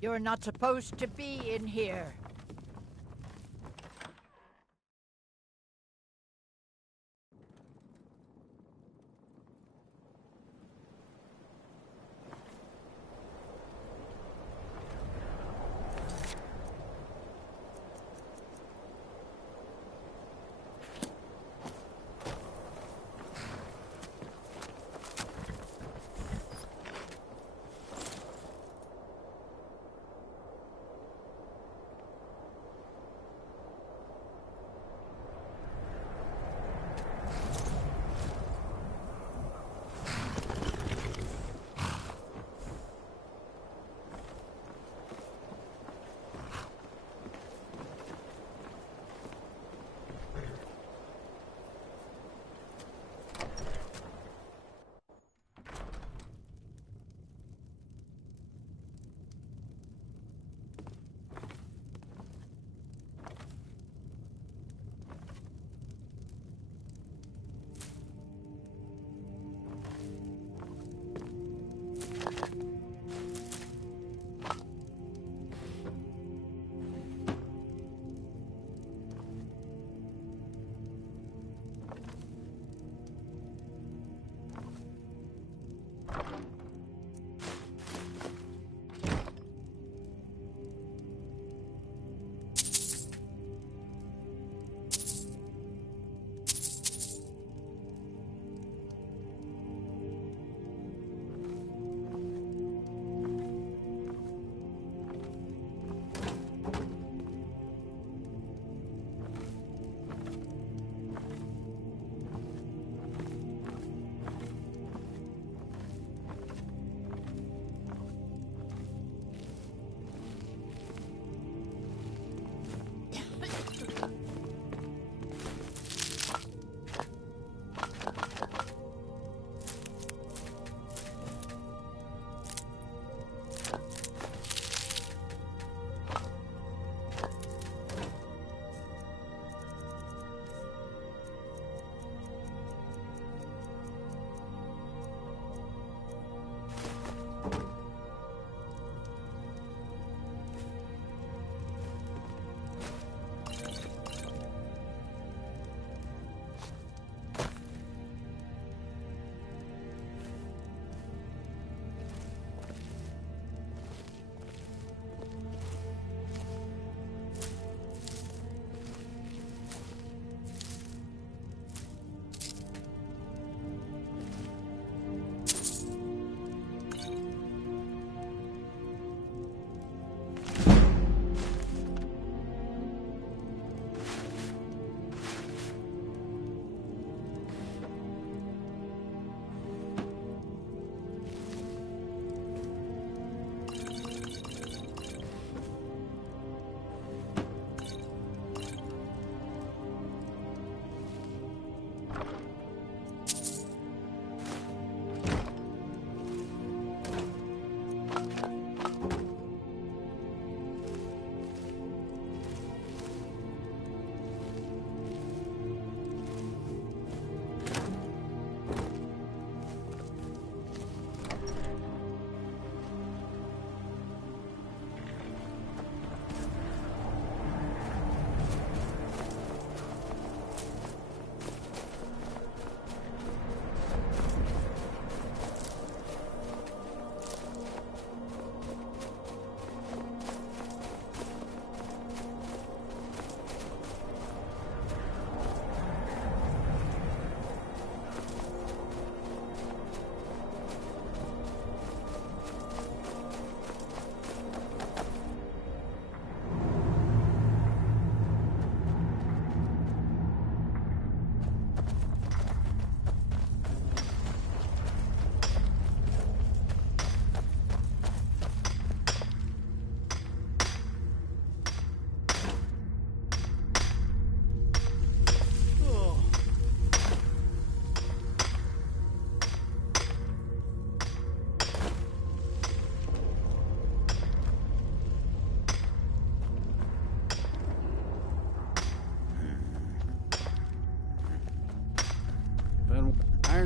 You're not supposed to be in here.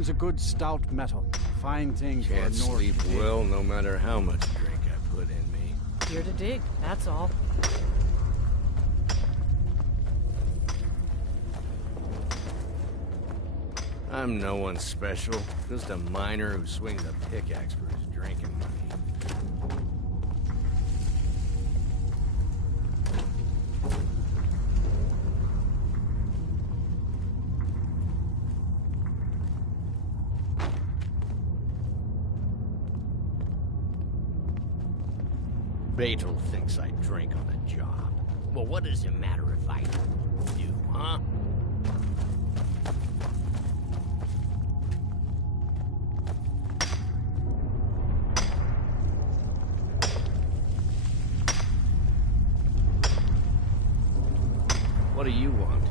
Iron's a good stout metal. Fine thing for a Can't North sleep kid. well no matter how much drink I put in me. Here to dig, that's all. I'm no one special. Just a miner who swings a pickaxe for his drinking money. Betel thinks I drink on the job. Well, what does it matter if I do, huh? What do you want?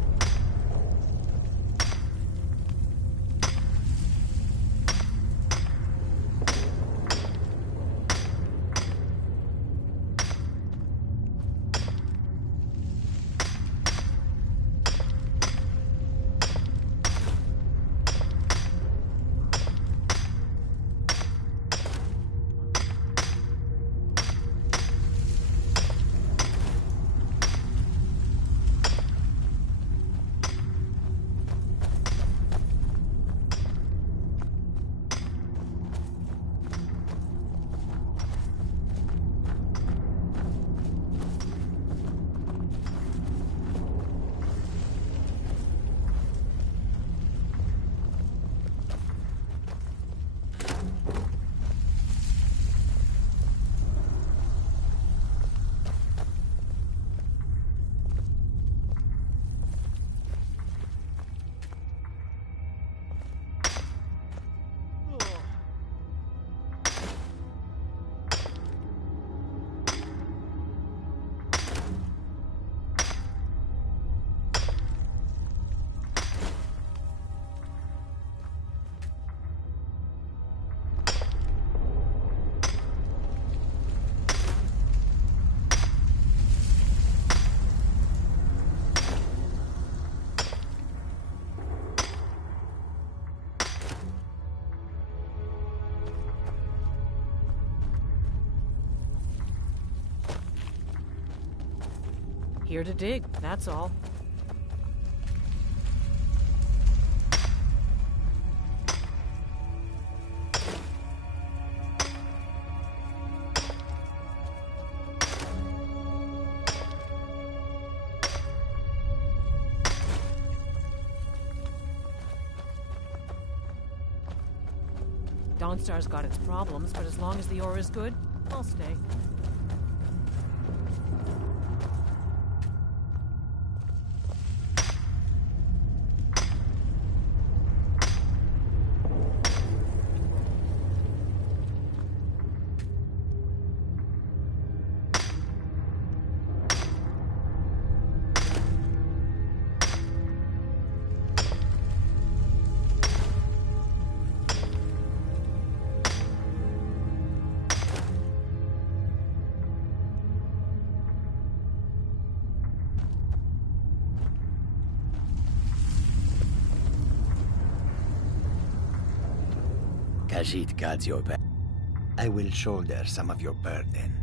Here to dig, that's all. Dawnstar's got its problems, but as long as the ore is good, I'll stay. Khajiit guards your back. I will shoulder some of your burden.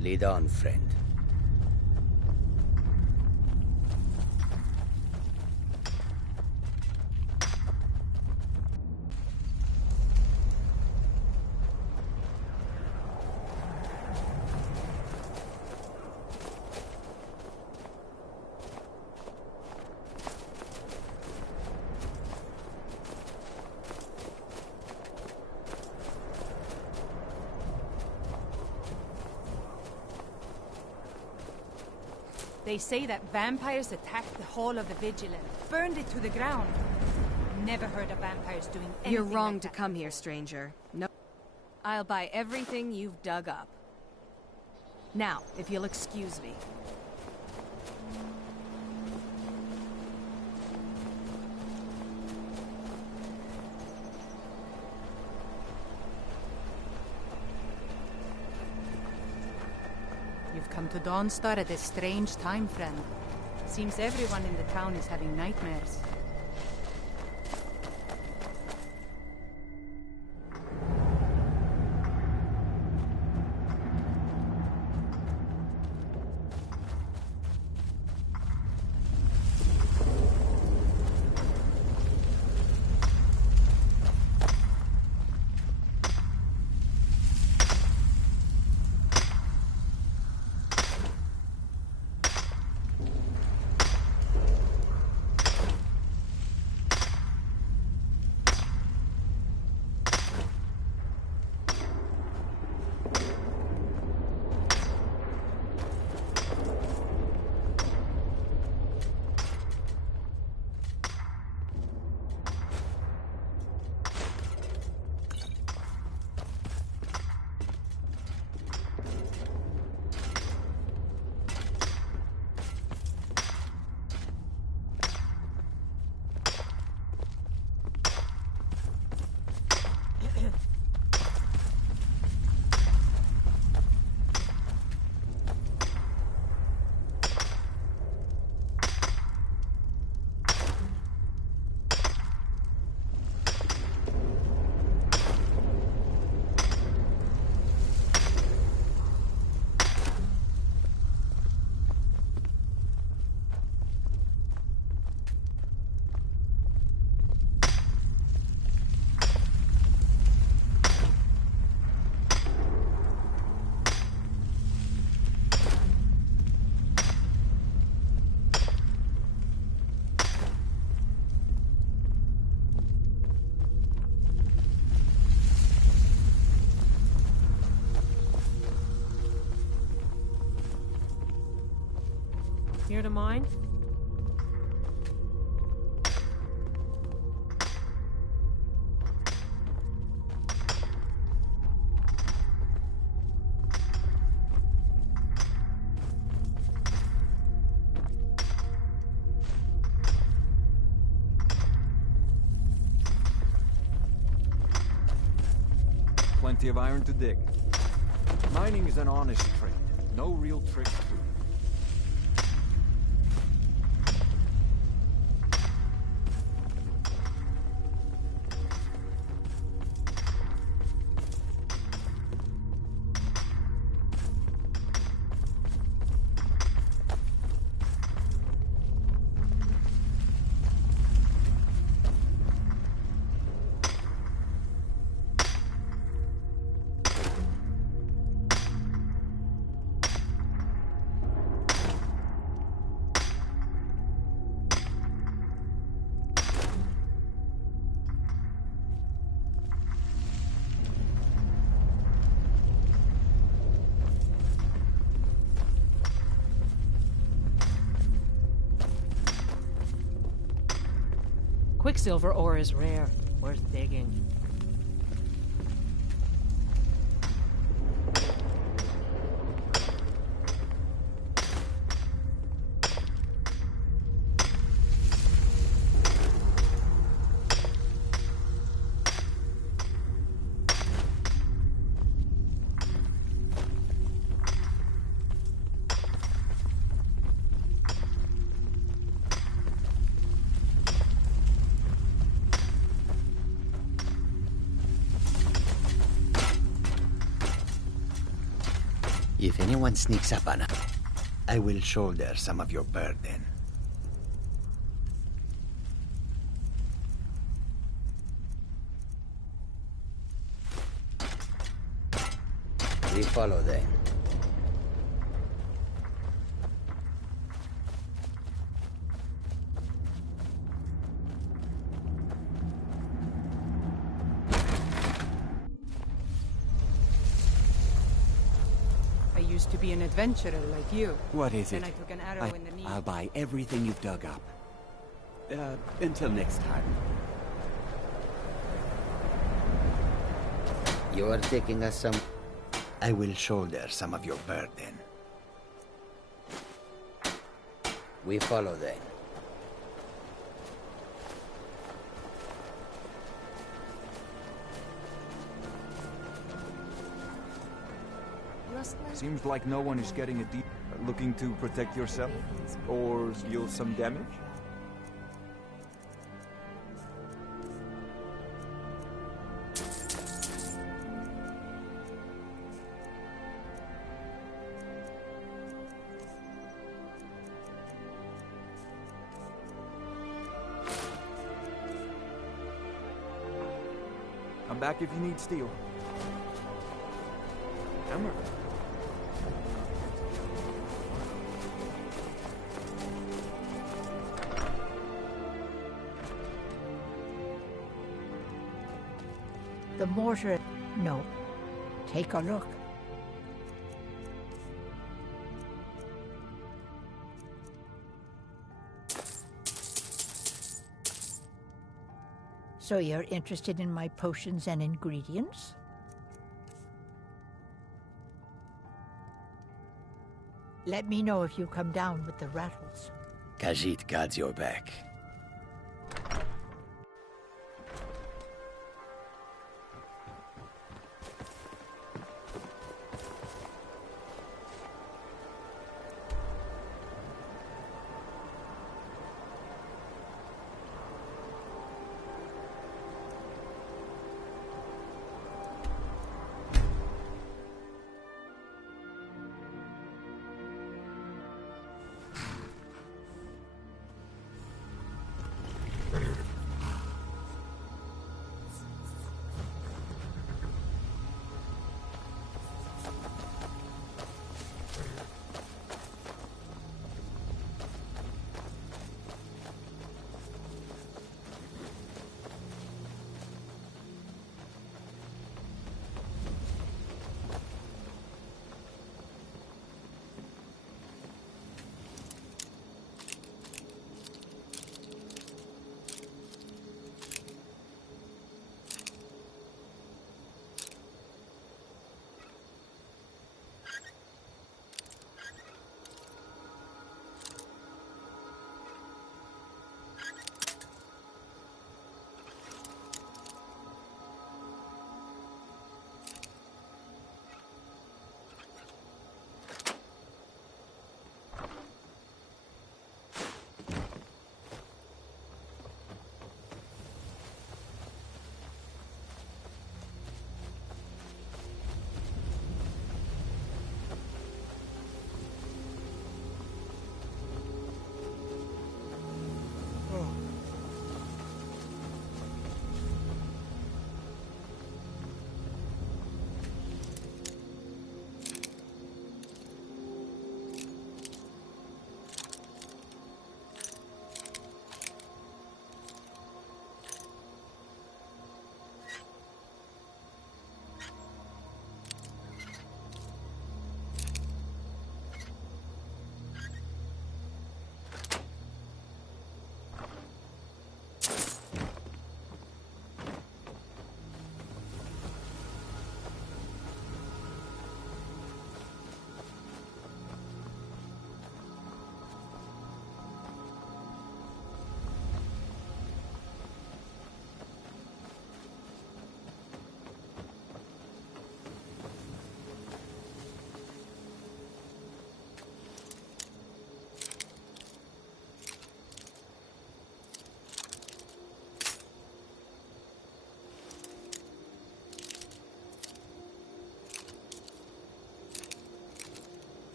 Lead on, friend. They say that vampires attacked the Hall of the Vigilant, burned it to the ground. Never heard of vampires doing anything. You're wrong like to that come before. here, stranger. No. I'll buy everything you've dug up. Now, if you'll excuse me. You've come to Dawnstar at a strange time, friend. Seems everyone in the town is having nightmares. Here to mine? Plenty of iron to dig. Mining is an honest trade. No real tricks to it. Quicksilver ore is rare, worth digging. If anyone sneaks up on us, I will shoulder some of your burden. We follow them. I used to be an adventurer like you. What is Then it? I took an arrow in the knee. I'll buy everything you've dug up. Until next time. You are taking us some... I will shoulder some of your burden. We follow them. Seems like no one is getting a deep... Looking to protect yourself? Or deal some damage? I'm back if you need steel. Hammer. The mortar... No. Take a look. So you're interested in my potions and ingredients? Let me know if you come down with the rattles. Khajiit guards your back.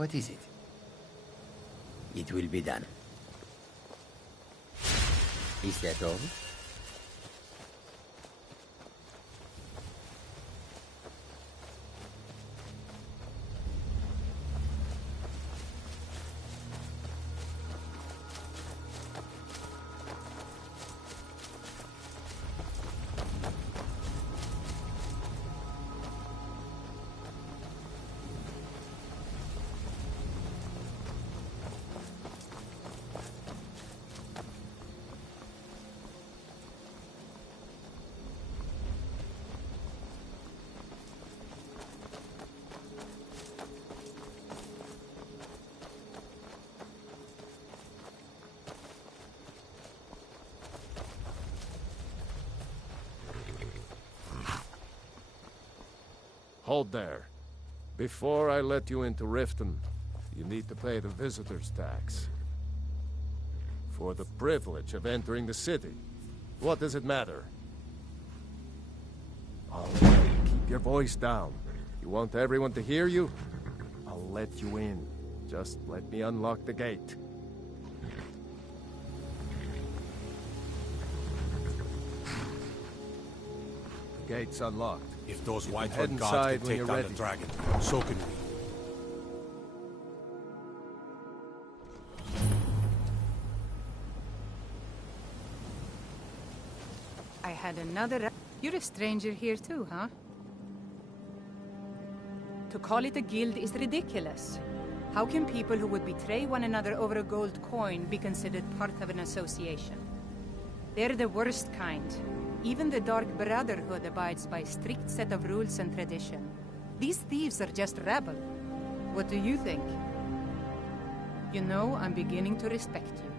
What is it? It will be done. Is that all? Hold there. Before I let you into Riften, you need to pay the visitor's tax. For the privilege of entering the city. What does it matter? All right, keep your voice down. You want everyone to hear you? I'll let you in. Just let me unlock the gate. The gate's unlocked. If those You white can head hood gods inside can when take you're down ready. the dragon, so can we. I had another... You're a stranger here too, huh? To call it a guild is ridiculous. How can people who would betray one another over a gold coin be considered part of an association? They're the worst kind. Even the Dark Brotherhood abides by a strict set of rules and tradition. These thieves are just rabble. What do you think? You know, I'm beginning to respect you.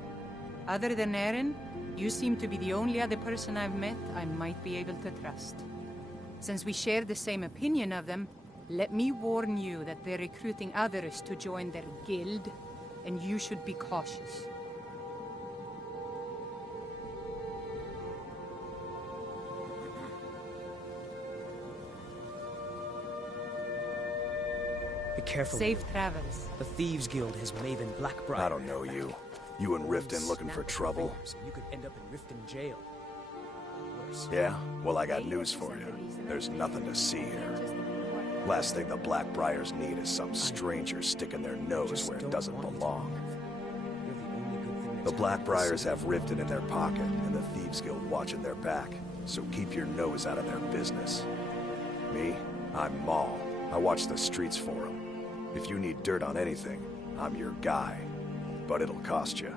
Other than Eren, you seem to be the only other person I've met I might be able to trust. Since we share the same opinion of them, let me warn you that they're recruiting others to join their guild, and you should be cautious. Be careful. Safe travels. The Thieves Guild has Maven Blackbriar. I don't know you. You in Riften looking for trouble? You could end up in Riften jail. Worse. Yeah? Well, I got news for you. There's nothing to see here. Last thing the Blackbriars need is some stranger sticking their nose where it doesn't belong. The Blackbriars have Riften in their pocket, and the Thieves Guild watching their back. So keep your nose out of their business. Me? I'm Maul. I watch the streets for them. If you need dirt on anything, I'm your guy. But it'll cost you.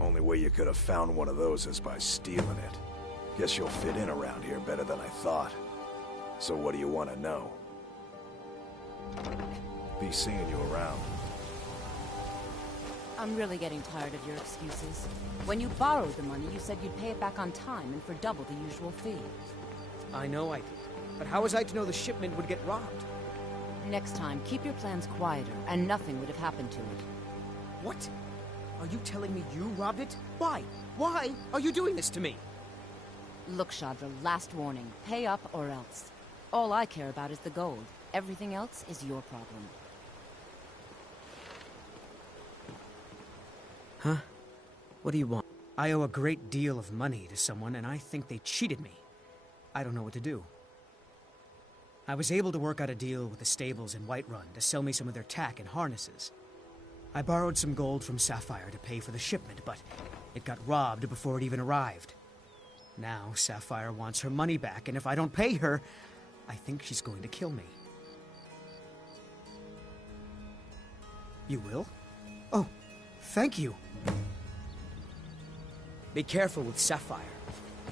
Only way you could have found one of those is by stealing it. Guess you'll fit in around here better than I thought. So what do you want to know? Be seeing you around. I'm really getting tired of your excuses. When you borrowed the money, you said you'd pay it back on time and for double the usual fee. I know I did. But how was I to know the shipment would get robbed? Next time, keep your plans quieter, and nothing would have happened to it. What? Are you telling me you robbed it? Why? Why are you doing this to me? Look, Shadra, last warning. Pay up or else. All I care about is the gold. Everything else is your problem. Huh? What do you want? I owe a great deal of money to someone, and I think they cheated me. I don't know what to do. I was able to work out a deal with the stables in Whiterun to sell me some of their tack and harnesses. I borrowed some gold from Sapphire to pay for the shipment, but it got robbed before it even arrived. Now Sapphire wants her money back, and if I don't pay her, I think she's going to kill me. You will? Oh, thank you. Be careful with Sapphire.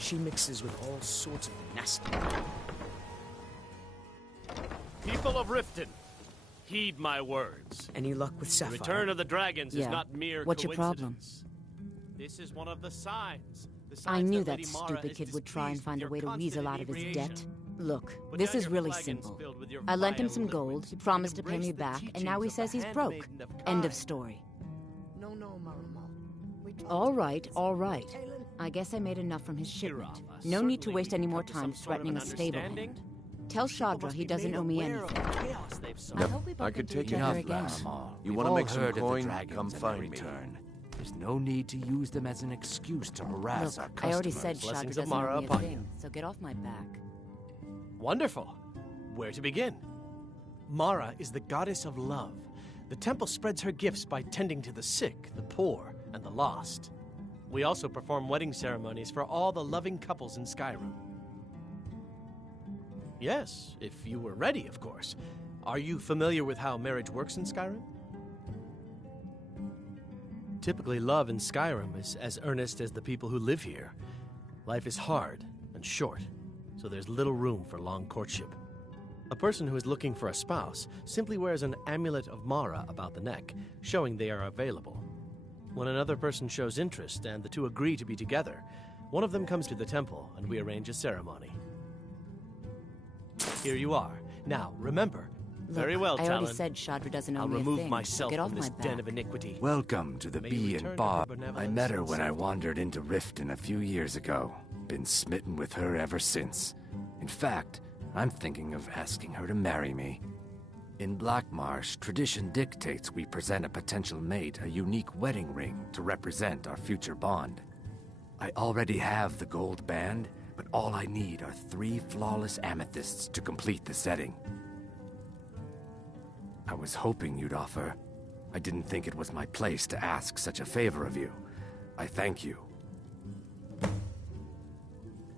She mixes with all sorts of nasty... People of Riften, heed my words. Any luck with Sapphire? The return of the dragons is Yeah. not mere What's your problem? coincidence. This is one of the signs. I knew that stupid kid would try and find a way to weasel out of his debt. Look, this is really simple. I lent him some gold, he promised to pay me back, and now he says he's broke. End of story. No, Marumo. All right, all right. I guess I made enough from his shipment. No need to waste any more time threatening a stable hand. Tell Shadra he doesn't owe me anything. I hope we both I could get to take each it other out, again. You We've want to all make some heard of the coin? dragons Come and their find me. return. There's no need to use them as an excuse to harass our Look, I customers. already said Shadra Blessings of doesn't Mara owe me a upon thing, you. so get off my back. Wonderful. Where to begin? Mara is the goddess of love. The temple spreads her gifts by tending to the sick, the poor, and the lost. We also perform wedding ceremonies for all the loving couples in Skyrim. Yes, if you were ready, of course. Are you familiar with how marriage works in Skyrim? Typically, love in Skyrim is as earnest as the people who live here. Life is hard and short, so there's little room for long courtship. A person who is looking for a spouse simply wears an amulet of Mara about the neck, showing they are available. When another person shows interest and the two agree to be together, one of them comes to the temple and we arrange a ceremony. Here you are. Now, remember. Very well, I already Talon. said Shadra doesn't owe I'll me a remove thing, myself so get off from this my den back. of iniquity. Welcome to the May you Bee return and to Bar. her I benevolence met her and when I safety. wandered into Riften a few years ago. Been smitten with her ever since. In fact, I'm thinking of asking her to marry me. In Blackmarsh, tradition dictates we present a potential mate a unique wedding ring to represent our future bond. I already have the gold band, but all I need are 3 flawless amethysts to complete the setting. I was hoping you'd offer. I didn't think it was my place to ask such a favor of you. I thank you.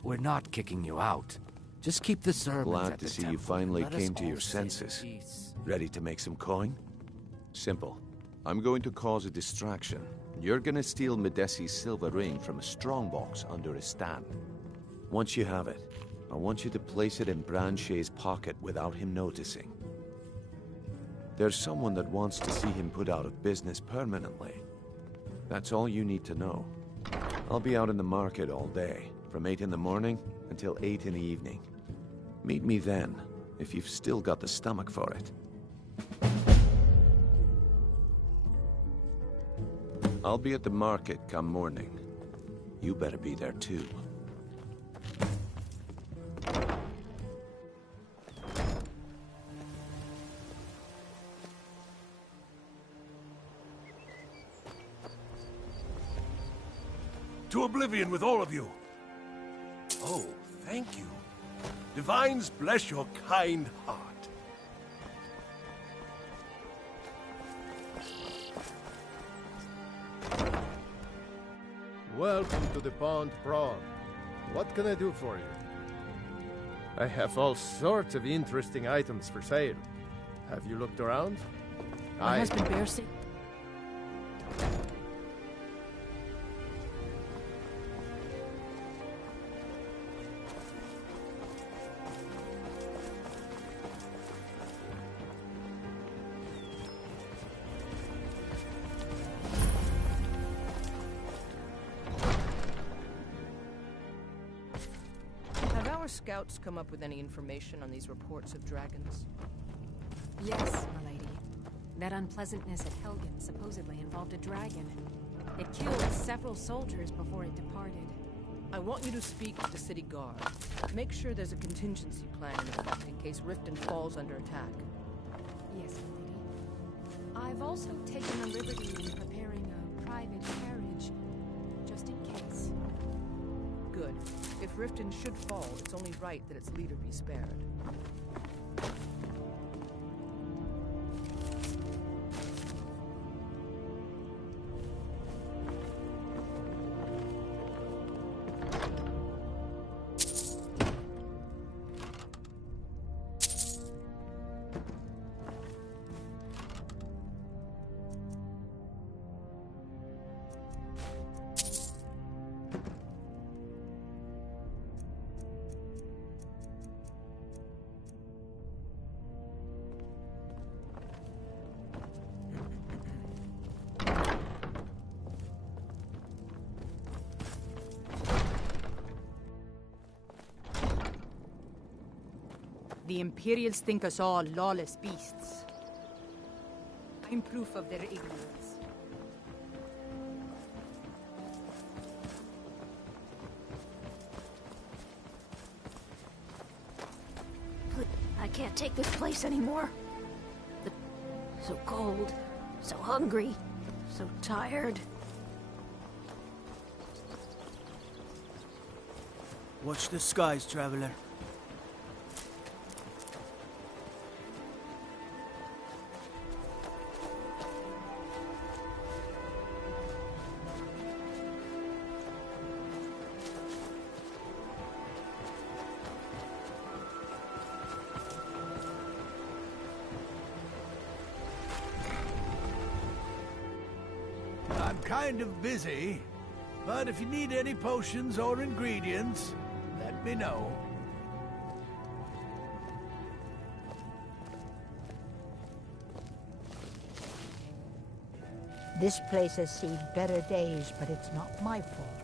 We're not kicking you out. Just keep the servants Glad at to the see you temple finally and let us came to all your sit in senses. peace. Ready to make some coin? Simple. I'm going to cause a distraction. You're gonna steal Medesi's silver ring from a strongbox under his stand. Once you have it, I want you to place it in Branche's pocket without him noticing. There's someone that wants to see him put out of business permanently. That's all you need to know. I'll be out in the market all day, from 8 in the morning until 8 in the evening. Meet me then, if you've still got the stomach for it. I'll be at the market come morning. You better be there too. To oblivion with all of you. Oh, thank you. Divines bless your kind heart. Welcome to the Pond Prawn. What can I do for you? I have all sorts of interesting items for sale. Have you looked around? My husband bears Have our scouts come up with any information on these reports of dragons? Yes, milady. That unpleasantness at Helgen supposedly involved a dragon. It killed several soldiers before it departed. I want you to speak to the city guard. Make sure there's a contingency plan in effect in case Riften falls under attack. Yes, milady. I've also taken a liberty in preparing a private carriage, just in case. Good. If Riften should fall, it's only right that its leader be spared. The Imperials think us all lawless beasts. I'm proof of their ignorance. can't take this place anymore. So cold, so hungry, so tired. Watch the skies, traveler. I'm kind of busy, but if you need any potions or ingredients, let me know. This place has seen better days, but it's not my fault.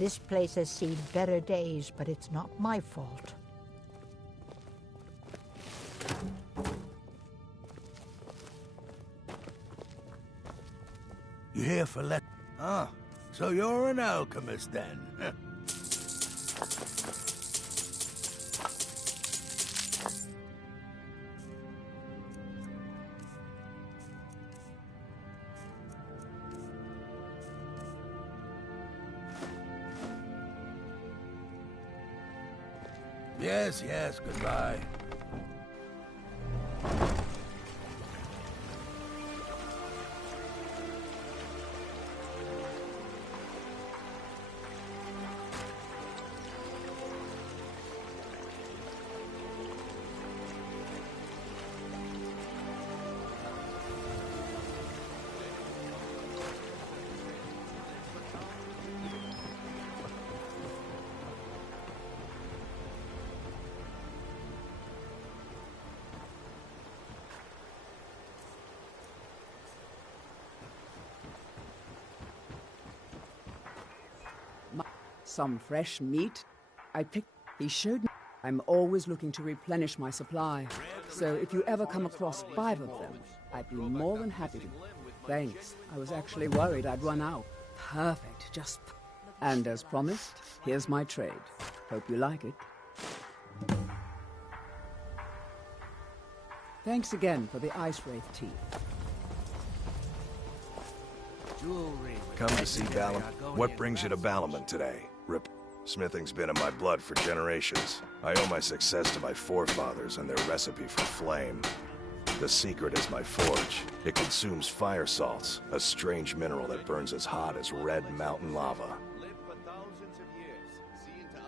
This place has seen better days, but it's not my fault. You here for Ah, so you're an alchemist then? Yes, goodbye. Some fresh meat. He showed me. I'm always looking to replenish my supply. So if you ever come across 5 of them, I'd be more than happy to. Thanks. I was actually worried I'd run out. Perfect. Just. And as promised, here's my trade. Hope you like it. Thanks again for the Ice Wraith teeth. Come to see Balam. What brings you to Balamon today? Rip. Smithing's been in my blood for generations. I owe my success to my forefathers and their recipe for flame. The secret is my forge. It consumes fire salts, a strange mineral that burns as hot as red mountain lava.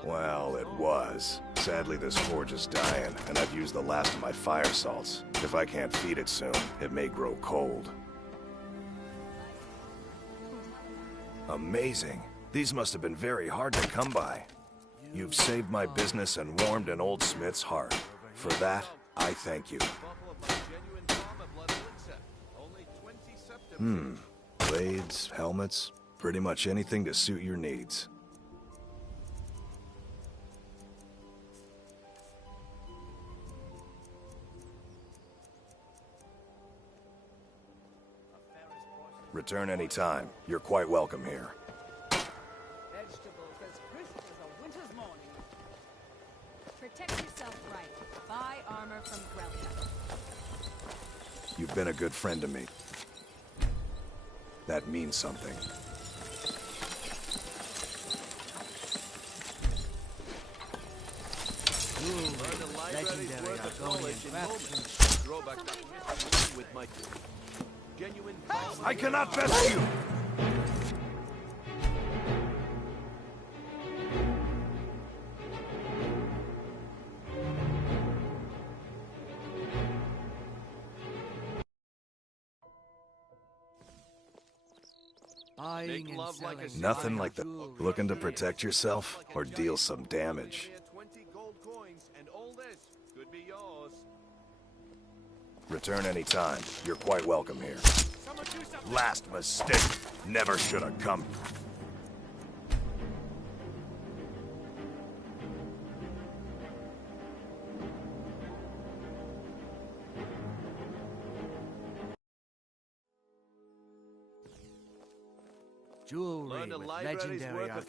Well, it was. Sadly, this forge is dying, and I've used the last of my fire salts. If I can't feed it soon, it may grow cold. Amazing. These must have been very hard to come by. You've saved my business and warmed an old smith's heart. For that, I thank you. Blades, helmets, pretty much anything to suit your needs. Return anytime. You're quite welcome here. Vegetables as crisp as a winter's morning. Protect yourself right. Buy armor from Grelka. You've been a good friend to me. That means something. I cannot best you! Nothing like the looking to protect yourself or deal some damage. Return anytime. You're quite welcome here. Last mistake. Never should have come. Jewelry with legendary art.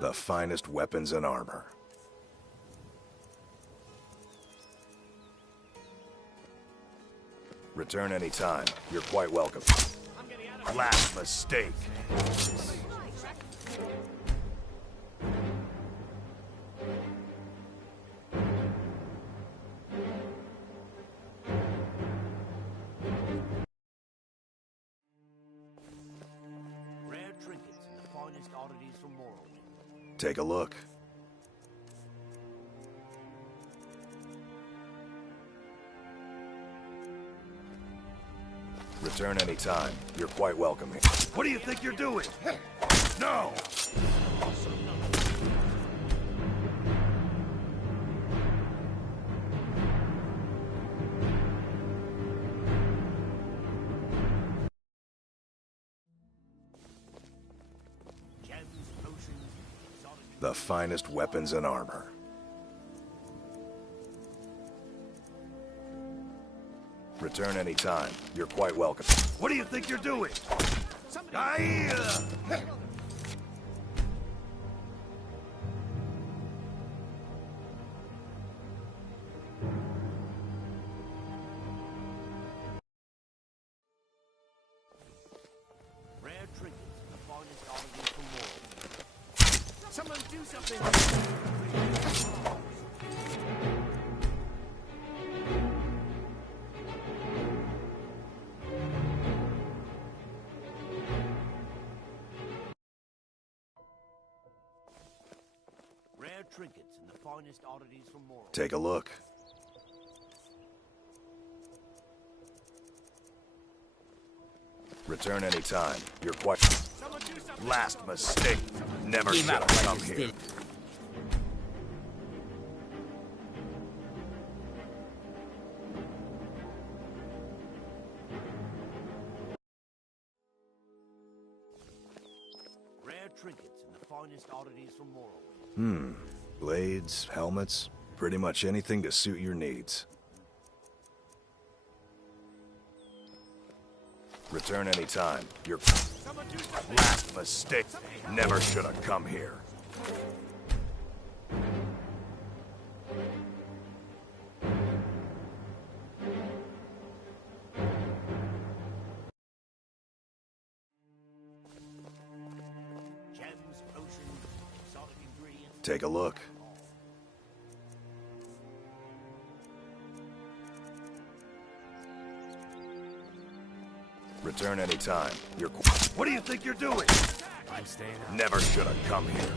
The finest weapons and armor. Return anytime. You're quite welcome. Last mistake. Take a look. Return anytime. You're quite welcome here. What do you think you're doing? No! The finest weapons and armor. Return anytime. You're quite welcome. What do you think you're doing? Rare trinkets, the finest oddities from war. Someone do something! Rare trinkets and the finest oddities from Morrow. Take a look. Return anytime. You're quite... Last mistake. Never should have come here. Rare trinkets and the finest oddities from Morrow. Blades, helmets, pretty much anything to suit your needs. Return anytime. Your last mistake. Never should have come here. Take a look. Return anytime. You're... What do you think you're doing? I'm staying out. Never should have come here.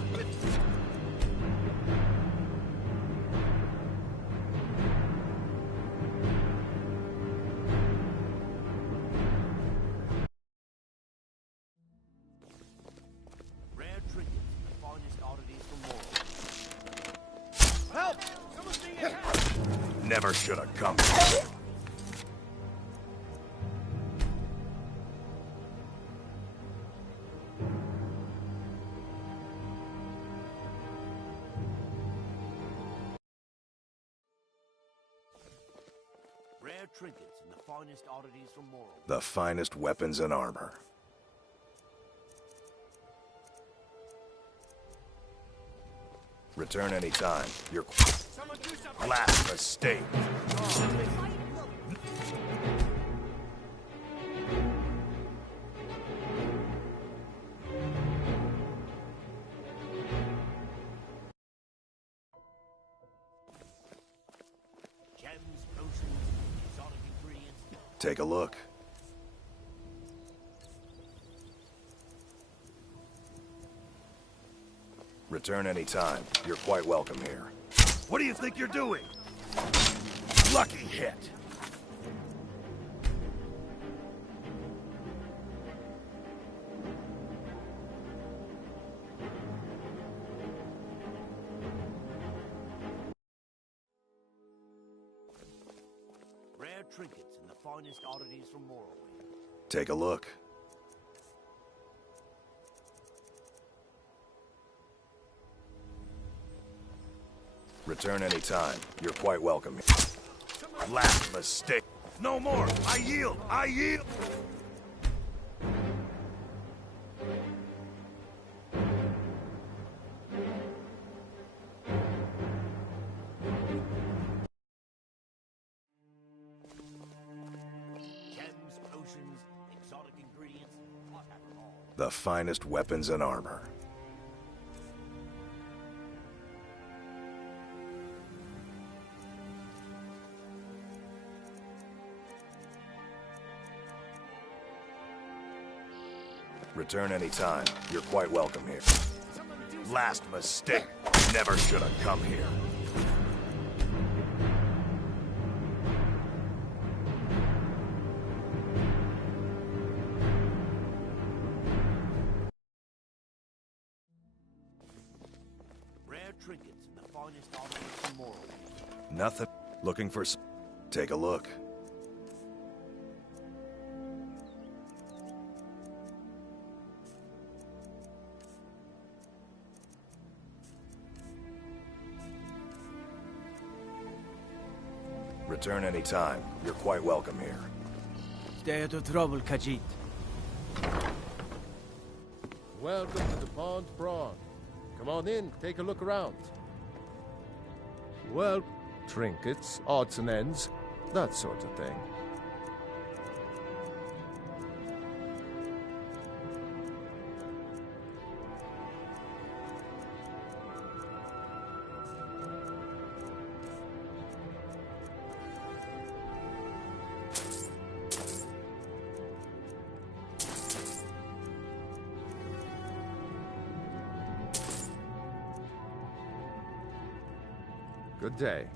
Rare trinkets, the finest oddities from Morrow. Help! Someone's being attacked! Never should have come here. Rare trinkets and the finest oddities from Morrow. The finest weapons and armor. Return anytime. Your last mistake. Gems, potions, exotic ingredients. Take a look. Return anytime. You're quite welcome here. What do you think you're doing? Lucky hit. Rare trinkets and the finest oddities from Morrow. Take a look. Return anytime. You're quite welcome here. Last mistake. No more. I yield. I yield. Gems, potions, exotic ingredients. What have them all? The finest weapons and armor. Return anytime. You're quite welcome here. Last mistake. Never should have come here. Rare trinkets and the finest oddities from Morrow. Nothing. Looking for... Take a look. Return anytime. You're quite welcome here. Stay out of trouble, Khajiit. Welcome to the Pond Prawn. Come on in, take a look around. Well, trinkets, odds and ends, that sort of thing. Good day.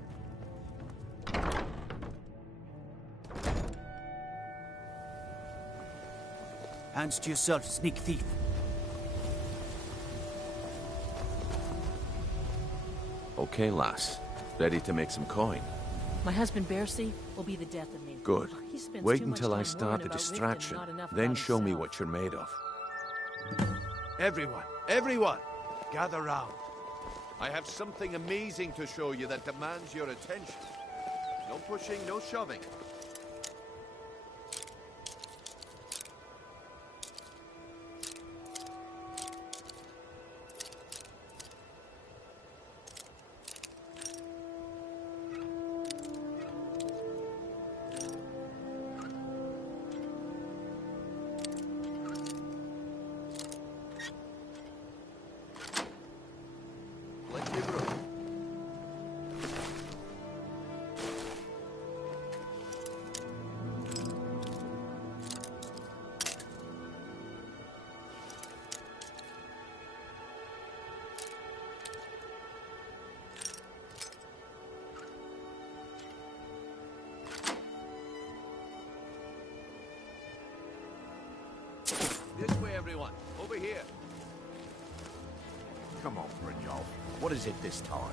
Hands to yourself, sneak thief. Okay, lass. Ready to make some coin? My husband Bercy will be the death of me. Good. He spends Wait too much until I time start worrying the about Rick and distraction. not enough Then about show me himself. what you're made of. Everyone, gather round. I have something amazing to show you that demands your attention. No pushing, no shoving. This way, everyone. Over here. Come on, Brynjolf. What is it this time?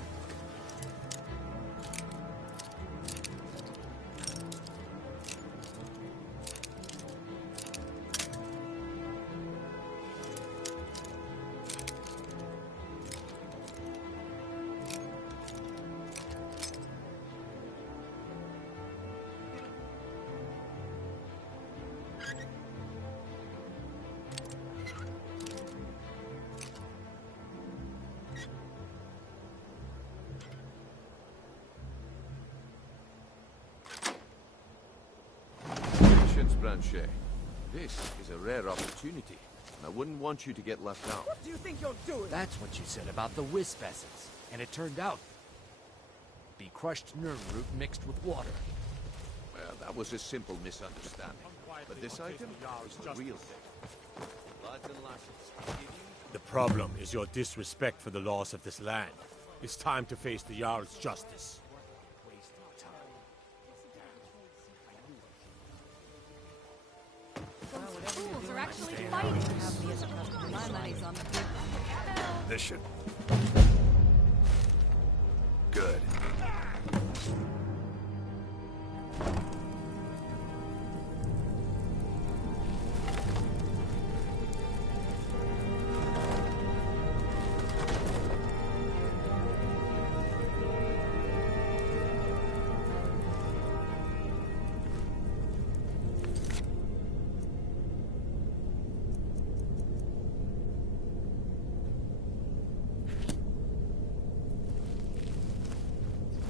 Blanchet. This is a rare opportunity, and I wouldn't want you to get left out. What do you think you're doing? That's what you said about the wisp essence, and it turned out be crushed nerve root mixed with water. Well, that was a simple misunderstanding. But this item is the real thing. Lads and lasses, The problem is your disrespect for the laws of this land. It's time to face the Jarl's justice. Fools are actually fighting. My money's on the good. This should... Good.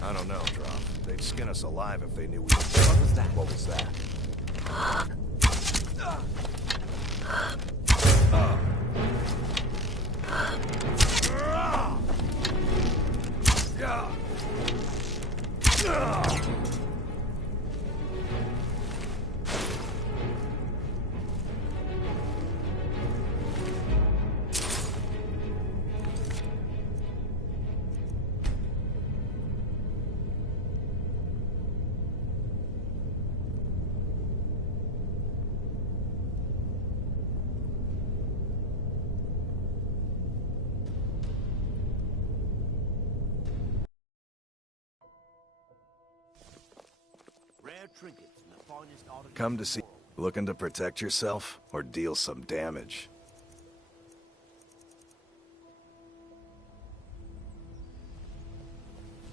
I don't know, Drop. They'd skin us alive if they knew we were... What was that? What was that? Trinkets and the finest articles. Come to see... Looking to protect yourself or deal some damage?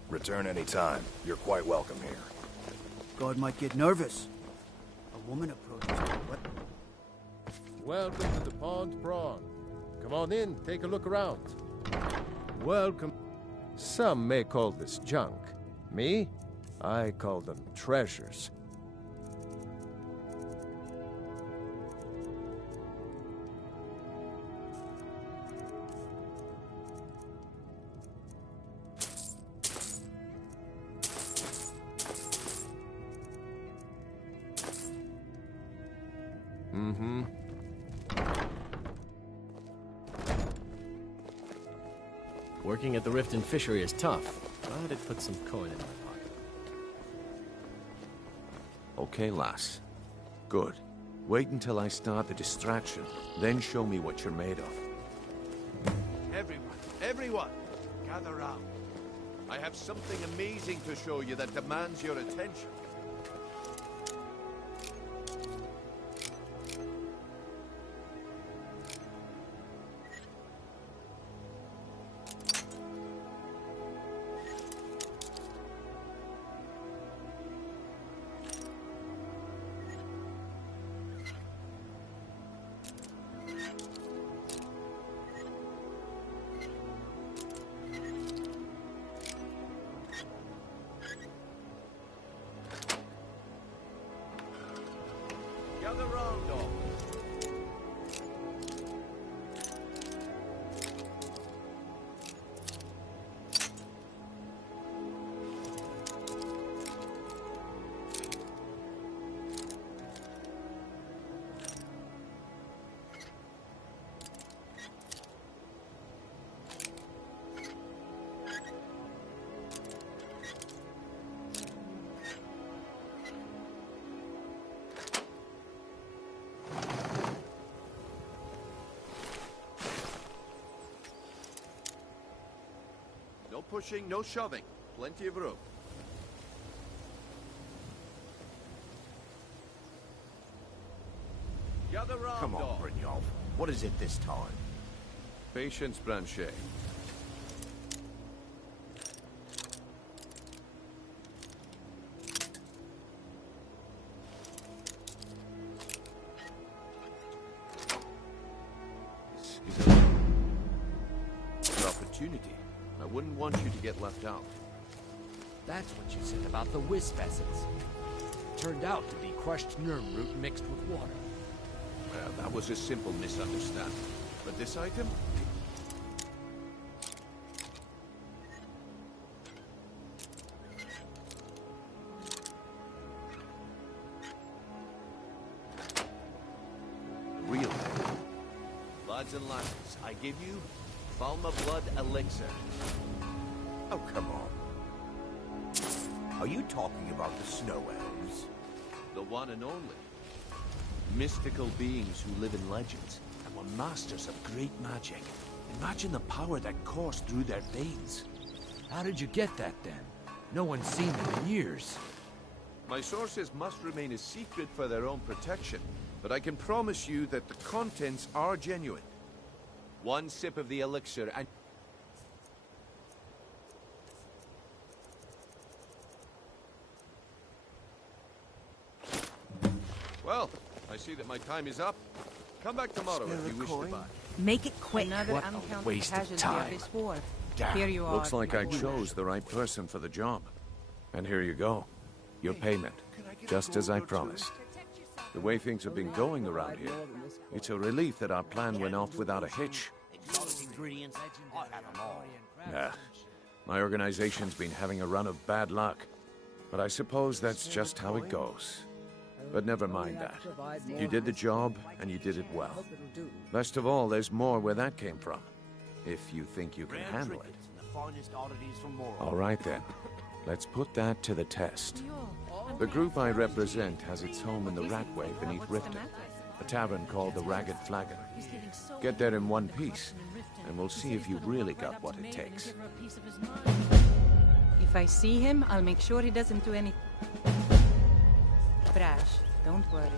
Return anytime. You're quite welcome here. God might get nervous. A woman approaches him. What? Welcome to the Pond Prawn. Come on in, take a look around. Welcome. Some may call this junk. Me? I call them treasures. Mm-hmm. Working at the Riften fishery is tough, but it puts some coin in my pocket. Okay, lass. Good. Wait until I start the distraction, then show me what you're made of. Everyone, gather round. I have something amazing to show you that demands your attention. Gather round, all. pushing, no shoving. Plenty of room. Gather round, Come on, dog. Brynjolf. What is it this time? Patience, Blanchet. This is an opportunity. I wouldn't want you to get left out. That's what you said about the wisp essence. Turned out to be crushed nerm root mixed with water. Well, that was a simple misunderstanding. But this item? Real. Lads and lasses, I give you Falma Blood Elixir. Oh, come on. Are you talking about the snow elves? The one and only. Mystical beings who live in legends and were masters of great magic. Imagine the power that coursed through their veins. How did you get that then? No one's seen them in years. My sources must remain a secret for their own protection, but I can promise you that the contents are genuine. One sip of the elixir and... Well, I see that my time is up. Come back tomorrow if you wish to buy. Make it quick. Another What a uncounted waste of casualty time. this war. Damn. Here you are. Looks like my I boy. chose the right person for the job. And here you go. Your payment. Just as I promised. The way things have been going around here, it's a relief that our plan went off without a hitch. Nah. My organization's been having a run of bad luck. But I suppose that's just how it goes. But never mind that. You did the job, and you did it well. Best of all, there's more where that came from. If you think you can handle it. All right then. Let's put that to the test. The group I represent has its home in the Ratway beneath Riften, a tavern called the Ragged Flagon. Get there in one piece, and we'll see if you've really got what it takes. If I see him, I'll make sure he doesn't do anything brash. Don't worry.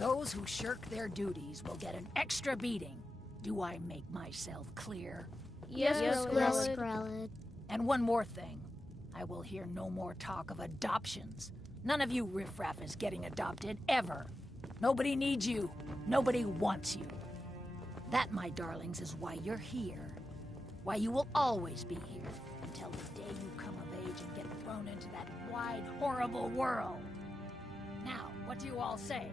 Those who shirk their duties will get an extra beating. Do I make myself clear? Yes, Grelid. And one more thing. I will hear no more talk of adoptions. None of you riffraff is getting adopted, ever. Nobody needs you. Nobody wants you. That, my darlings, is why you're here. Why you will always be here, until the day you come of age and get thrown into that wide, horrible world. Now, what do you all say?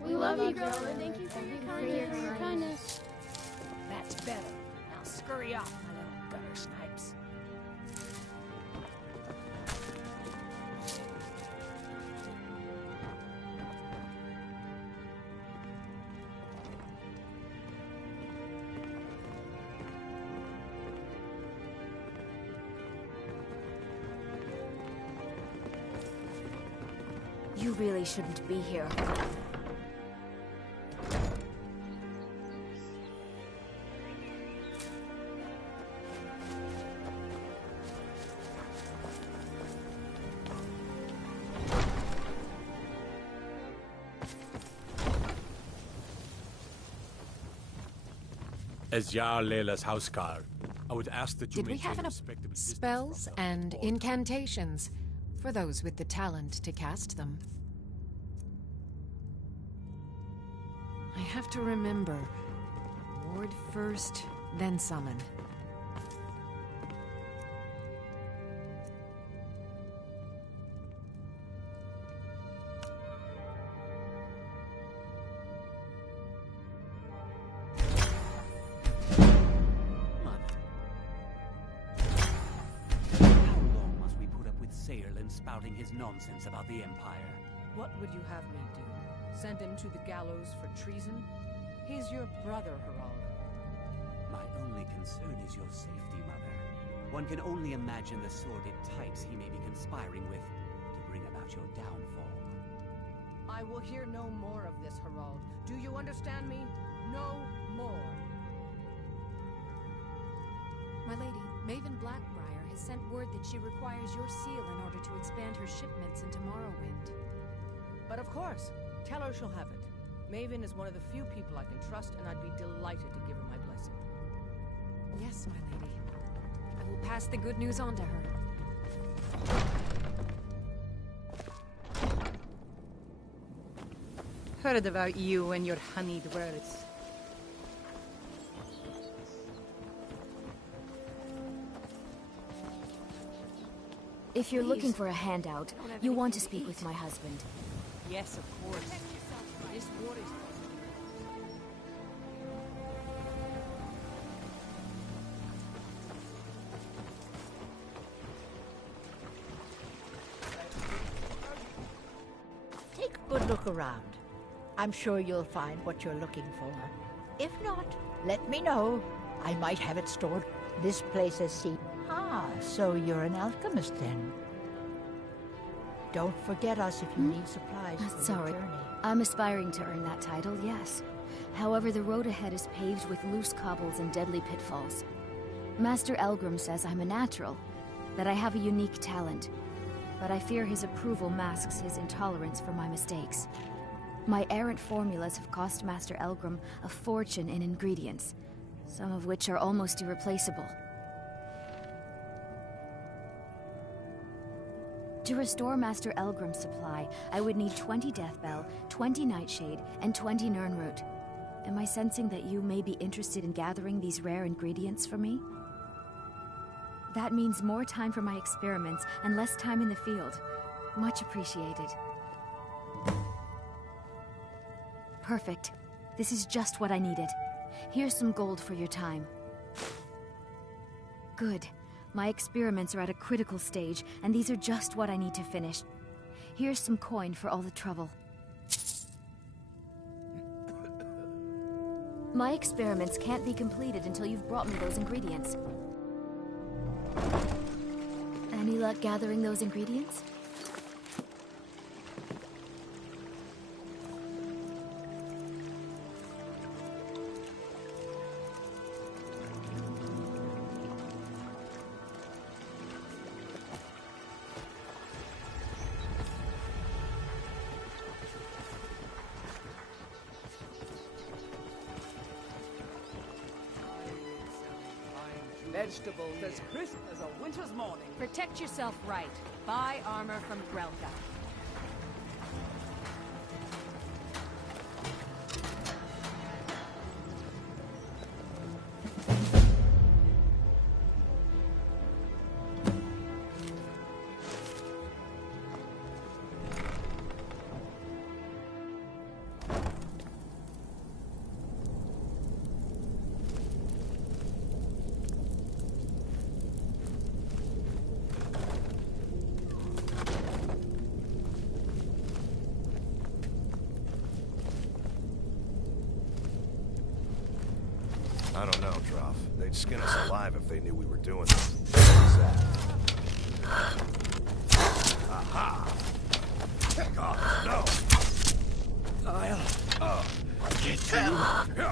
We love you, Grelid. Thank you for your kindness. That's better. Now scurry off, my little gutter snipes. You really shouldn't be here. As Jarl Layla's houseguard, I would ask that you Did we have maintain enough respectable distance spells from the and Horde. incantations for those with the talent to cast them? I have to remember. Ward first, then summon. Spouting his nonsense about the Empire. What would you have me do? Send him to the gallows for treason? He's your brother, Harald. My only concern is your safety, Mother. One can only imagine the sordid types he may be conspiring with to bring about your downfall. I will hear no more of this, Harald. Do you understand me? No more. My lady, Maven Blackbriar has sent word that she requires your seal in order to expand her shipments into Morrowind. But of course, tell her she'll have it. Maven is one of the few people I can trust, and I'd be delighted to give her my blessing. Yes, my lady. I will pass the good news on to her. Heard about you and your honeyed words. If you're looking for a handout, you want to speak with my husband. Yes, of course. This war is... Take a good look around. I'm sure you'll find what you're looking for. If not, let me know. I might have it stored. This place has seen... Ah, so you're an alchemist then. Don't forget us if you need supplies for Sorry, your journey. I'm aspiring to earn that title, yes. However, the road ahead is paved with loose cobbles and deadly pitfalls. Master Elgrim says I'm a natural, that I have a unique talent, but I fear his approval masks his intolerance for my mistakes. My errant formulas have cost Master Elgrim a fortune in ingredients, some of which are almost irreplaceable. To restore Master Elgrim's supply, I would need 20 Deathbell, 20 Nightshade, and 20 Nirnroot. Am I sensing that you may be interested in gathering these rare ingredients for me? That means more time for my experiments and less time in the field. Much appreciated. Perfect. This is just what I needed. Here's some gold for your time. Good. My experiments are at a critical stage, and these are just what I need to finish. Here's some coin for all the trouble. My experiments can't be completed until you've brought me those ingredients. Any luck gathering those ingredients? Vegetables as crisp as a winter's morning. Protect yourself right. Buy armor from Grelka. I don't know, Droff. They'd skin us alive if they knew we were doing this. Aha! Take off! No! I'll get you.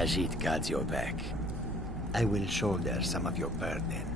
Khajiit got your back. I will shoulder some of your burden.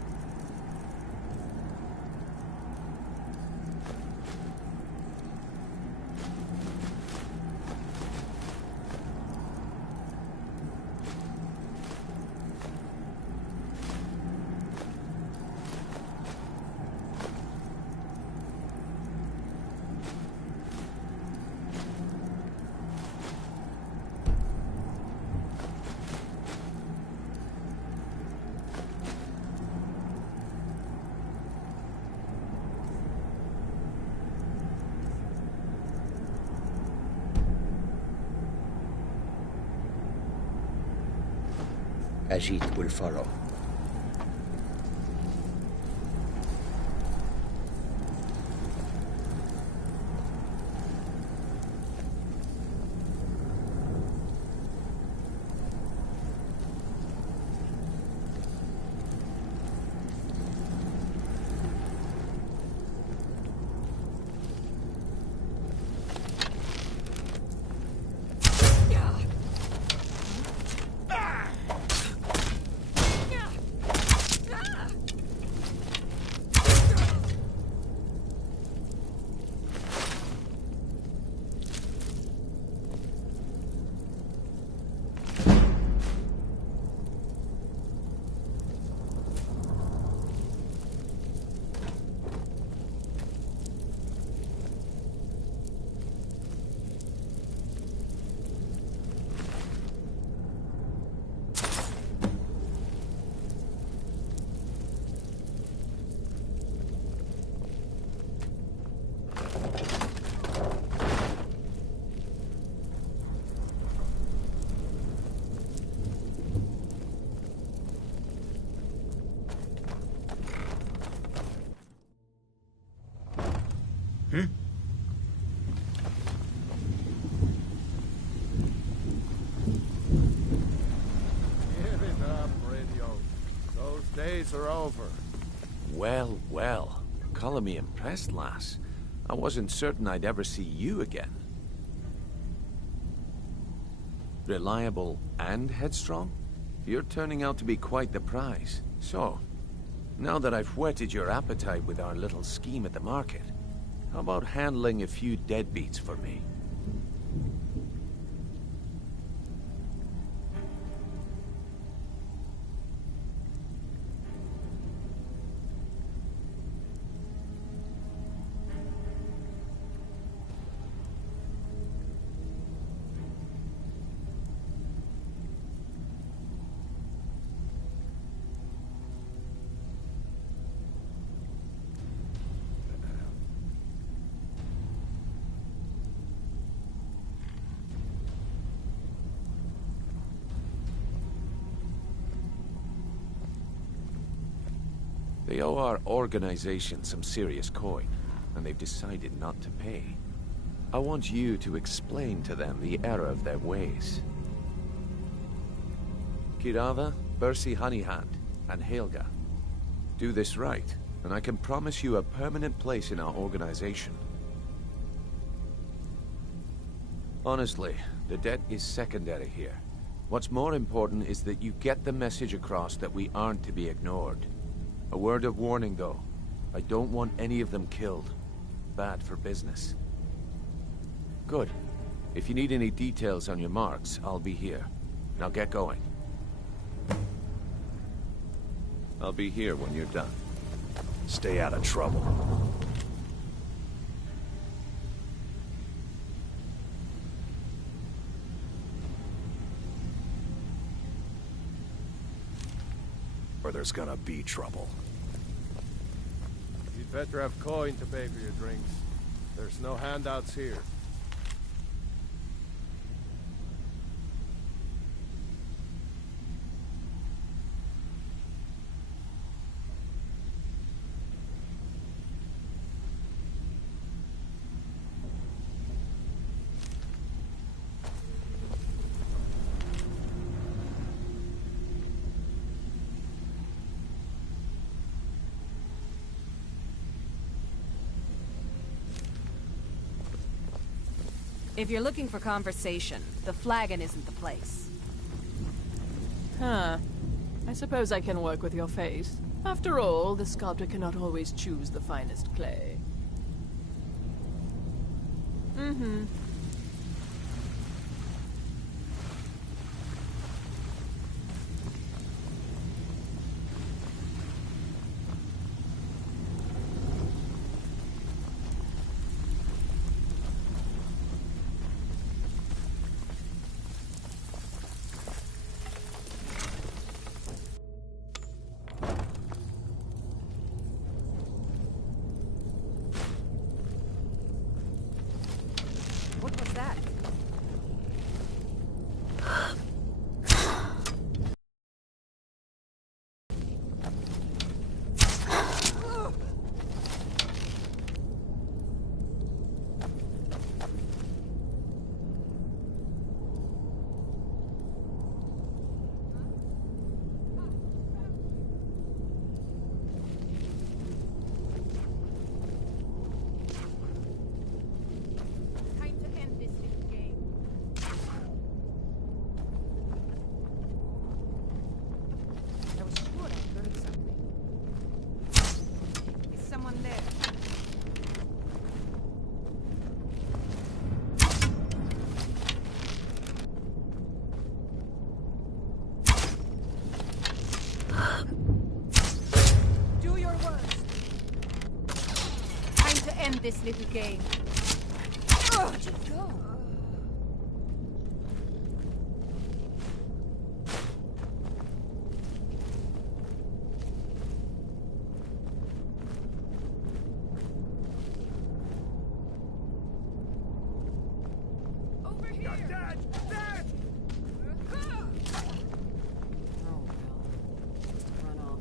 Khajiit will follow. Are over. Well, well. Calling me impressed, lass. I wasn't certain I'd ever see you again. Reliable and headstrong? You're turning out to be quite the prize. So, now that I've whetted your appetite with our little scheme at the market, how about handling a few deadbeats for me? They owe our organization some serious coin, and they've decided not to pay. I want you to explain to them the error of their ways. Kirava, Bersi Honeyhand, and Helga. Do this right, and I can promise you a permanent place in our organization. Honestly, the debt is secondary here. What's more important is that you get the message across that we aren't to be ignored. A word of warning, though. I don't want any of them killed. Bad for business. Good. If you need any details on your marks, I'll be here. Now get going. I'll be here when you're done. Stay out of trouble. Or there's gonna be trouble. You'd better have coin to pay for your drinks. There's no handouts here. If you're looking for conversation, the flagon isn't the place. Huh. I suppose I can work with your face. After all, the sculptor cannot always choose the finest clay. Mm-hmm. What was that? Time to end this little game. I was sure I heard something. Is someone there? Do your worst. Time to end this little game. Where'd you go? Over here! Dad! Dad! Oh, well. Must have run off.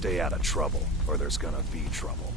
Stay out of trouble, or there's gonna be trouble.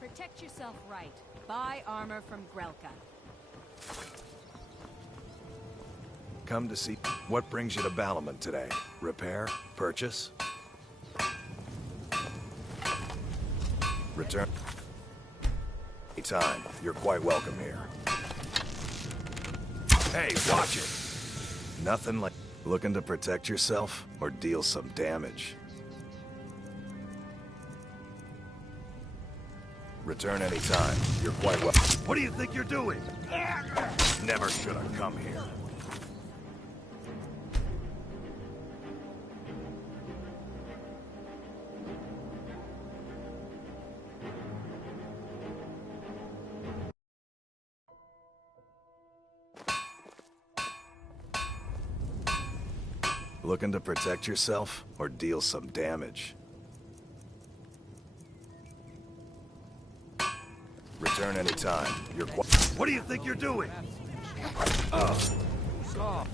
Protect yourself right. Buy armor from Grelka. Come to see what brings you to Balamon today. Repair? Purchase? Return? Anytime. You're quite welcome here. Hey, watch it! Nothing like looking to protect yourself or deal some damage. Return anytime. You're quite well. What do you think you're doing? Never should have come here. Looking to protect yourself or deal some damage? Return anytime. You're quite... What do you think you're doing? Stop.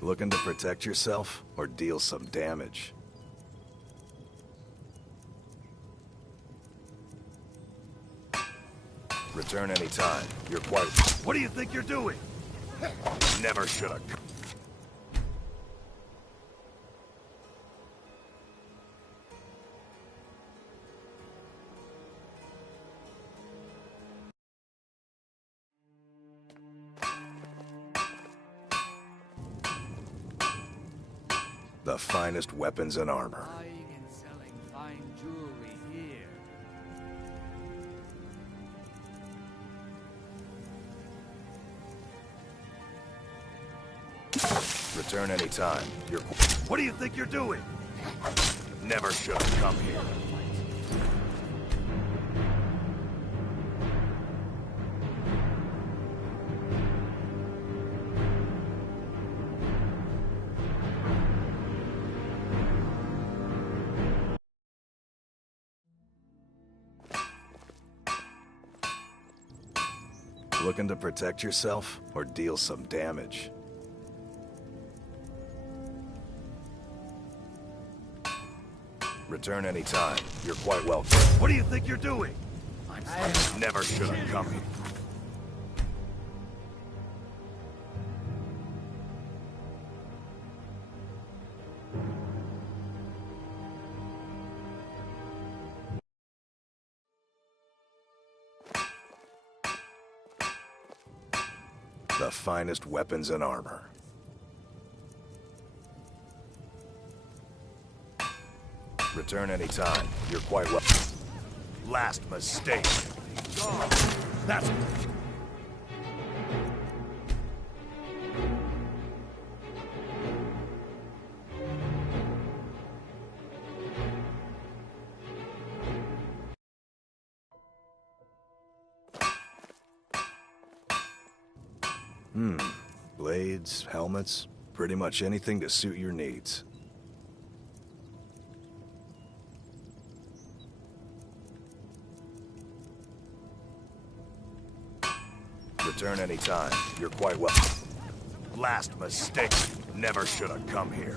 Looking to protect yourself or deal some damage? Return anytime. You're quite... What do you think you're doing? Never should have... The finest weapons and armor. Buying and selling fine jewelry here. Return anytime. You're... What do you think you're doing? Never should have come here. Looking to protect yourself or deal some damage? Return anytime. You're quite welcome. What do you think you're doing? Never should have come here. The finest weapons and armor. Return anytime. You're quite well. Last mistake. That's... Blades, helmets, pretty much anything to suit your needs. Return anytime. You're quite well. Last mistake. Never should have come here.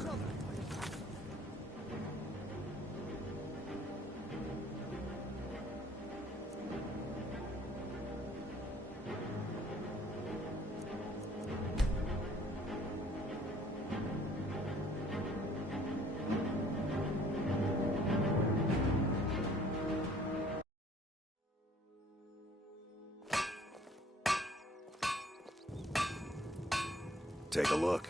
Take a look.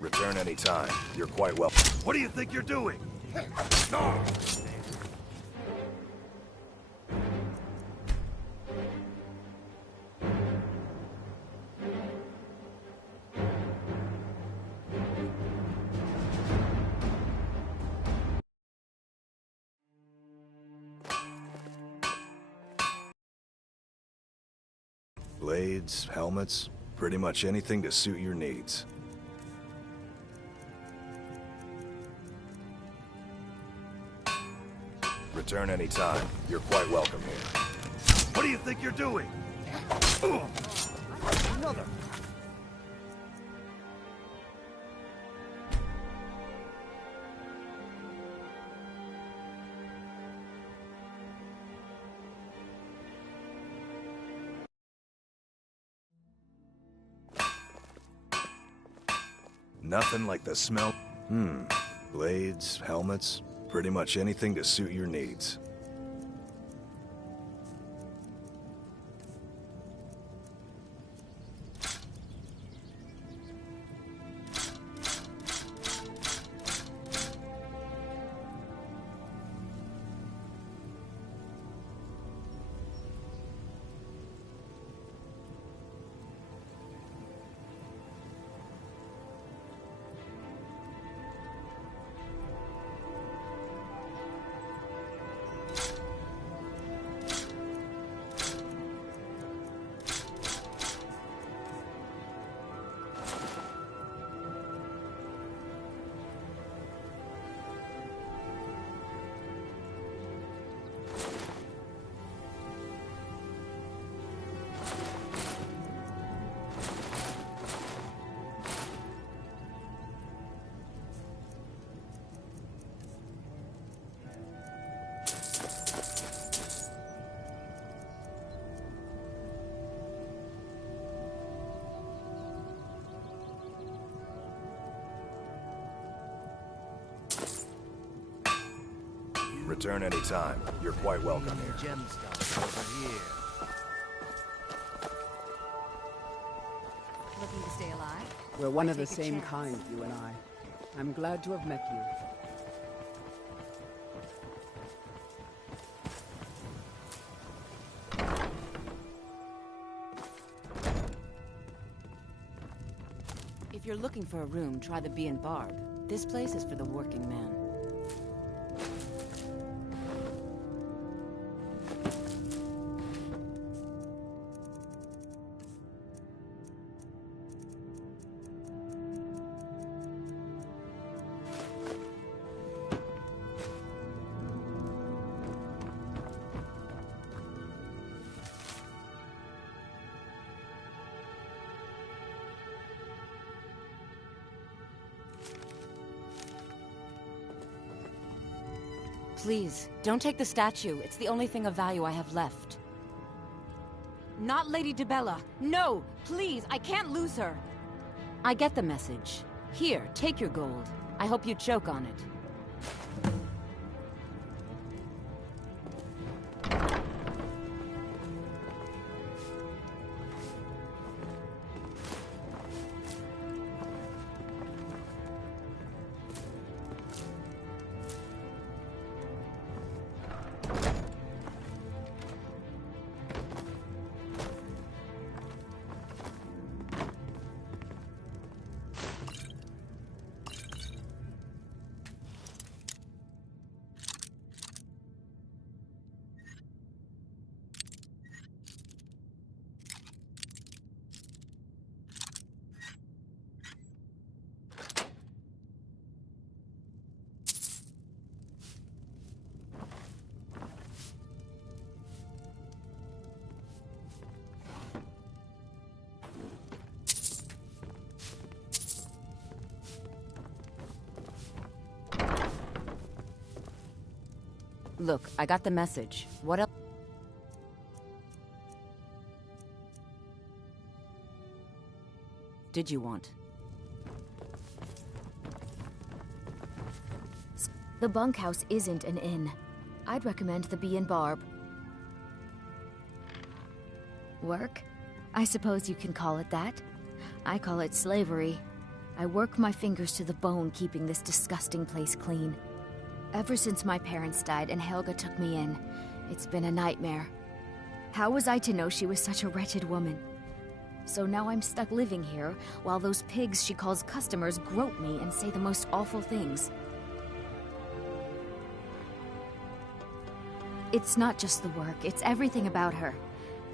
Return anytime. You're quite well. What do you think you're doing? No! Blades, helmets, pretty much anything to suit your needs. Return anytime. You're quite welcome here. What do you think you're doing? Another. Nothing like the smell. Blades, helmets, pretty much anything to suit your needs. Return anytime. You're quite welcome here. Gemstones over here. Looking to stay alive? We're one of the same kind, you and I. I'm glad to have met you. If you're looking for a room, try the Bee and Barb. This place is for the working man. Please, don't take the statue. It's the only thing of value I have left. Not Lady DeBella. No! Please, I can't lose her! I get the message. Here, take your gold. I hope you choke on it. Look, I got the message. What else did you want? The bunkhouse isn't an inn. I'd recommend the Bee and Barb. Work? I suppose you can call it that. I call it slavery. I work my fingers to the bone keeping this disgusting place clean. Ever since my parents died and Helga took me in, it's been a nightmare. How was I to know she was such a wretched woman? So now I'm stuck living here, while those pigs she calls customers grope me and say the most awful things. It's not just the work, it's everything about her.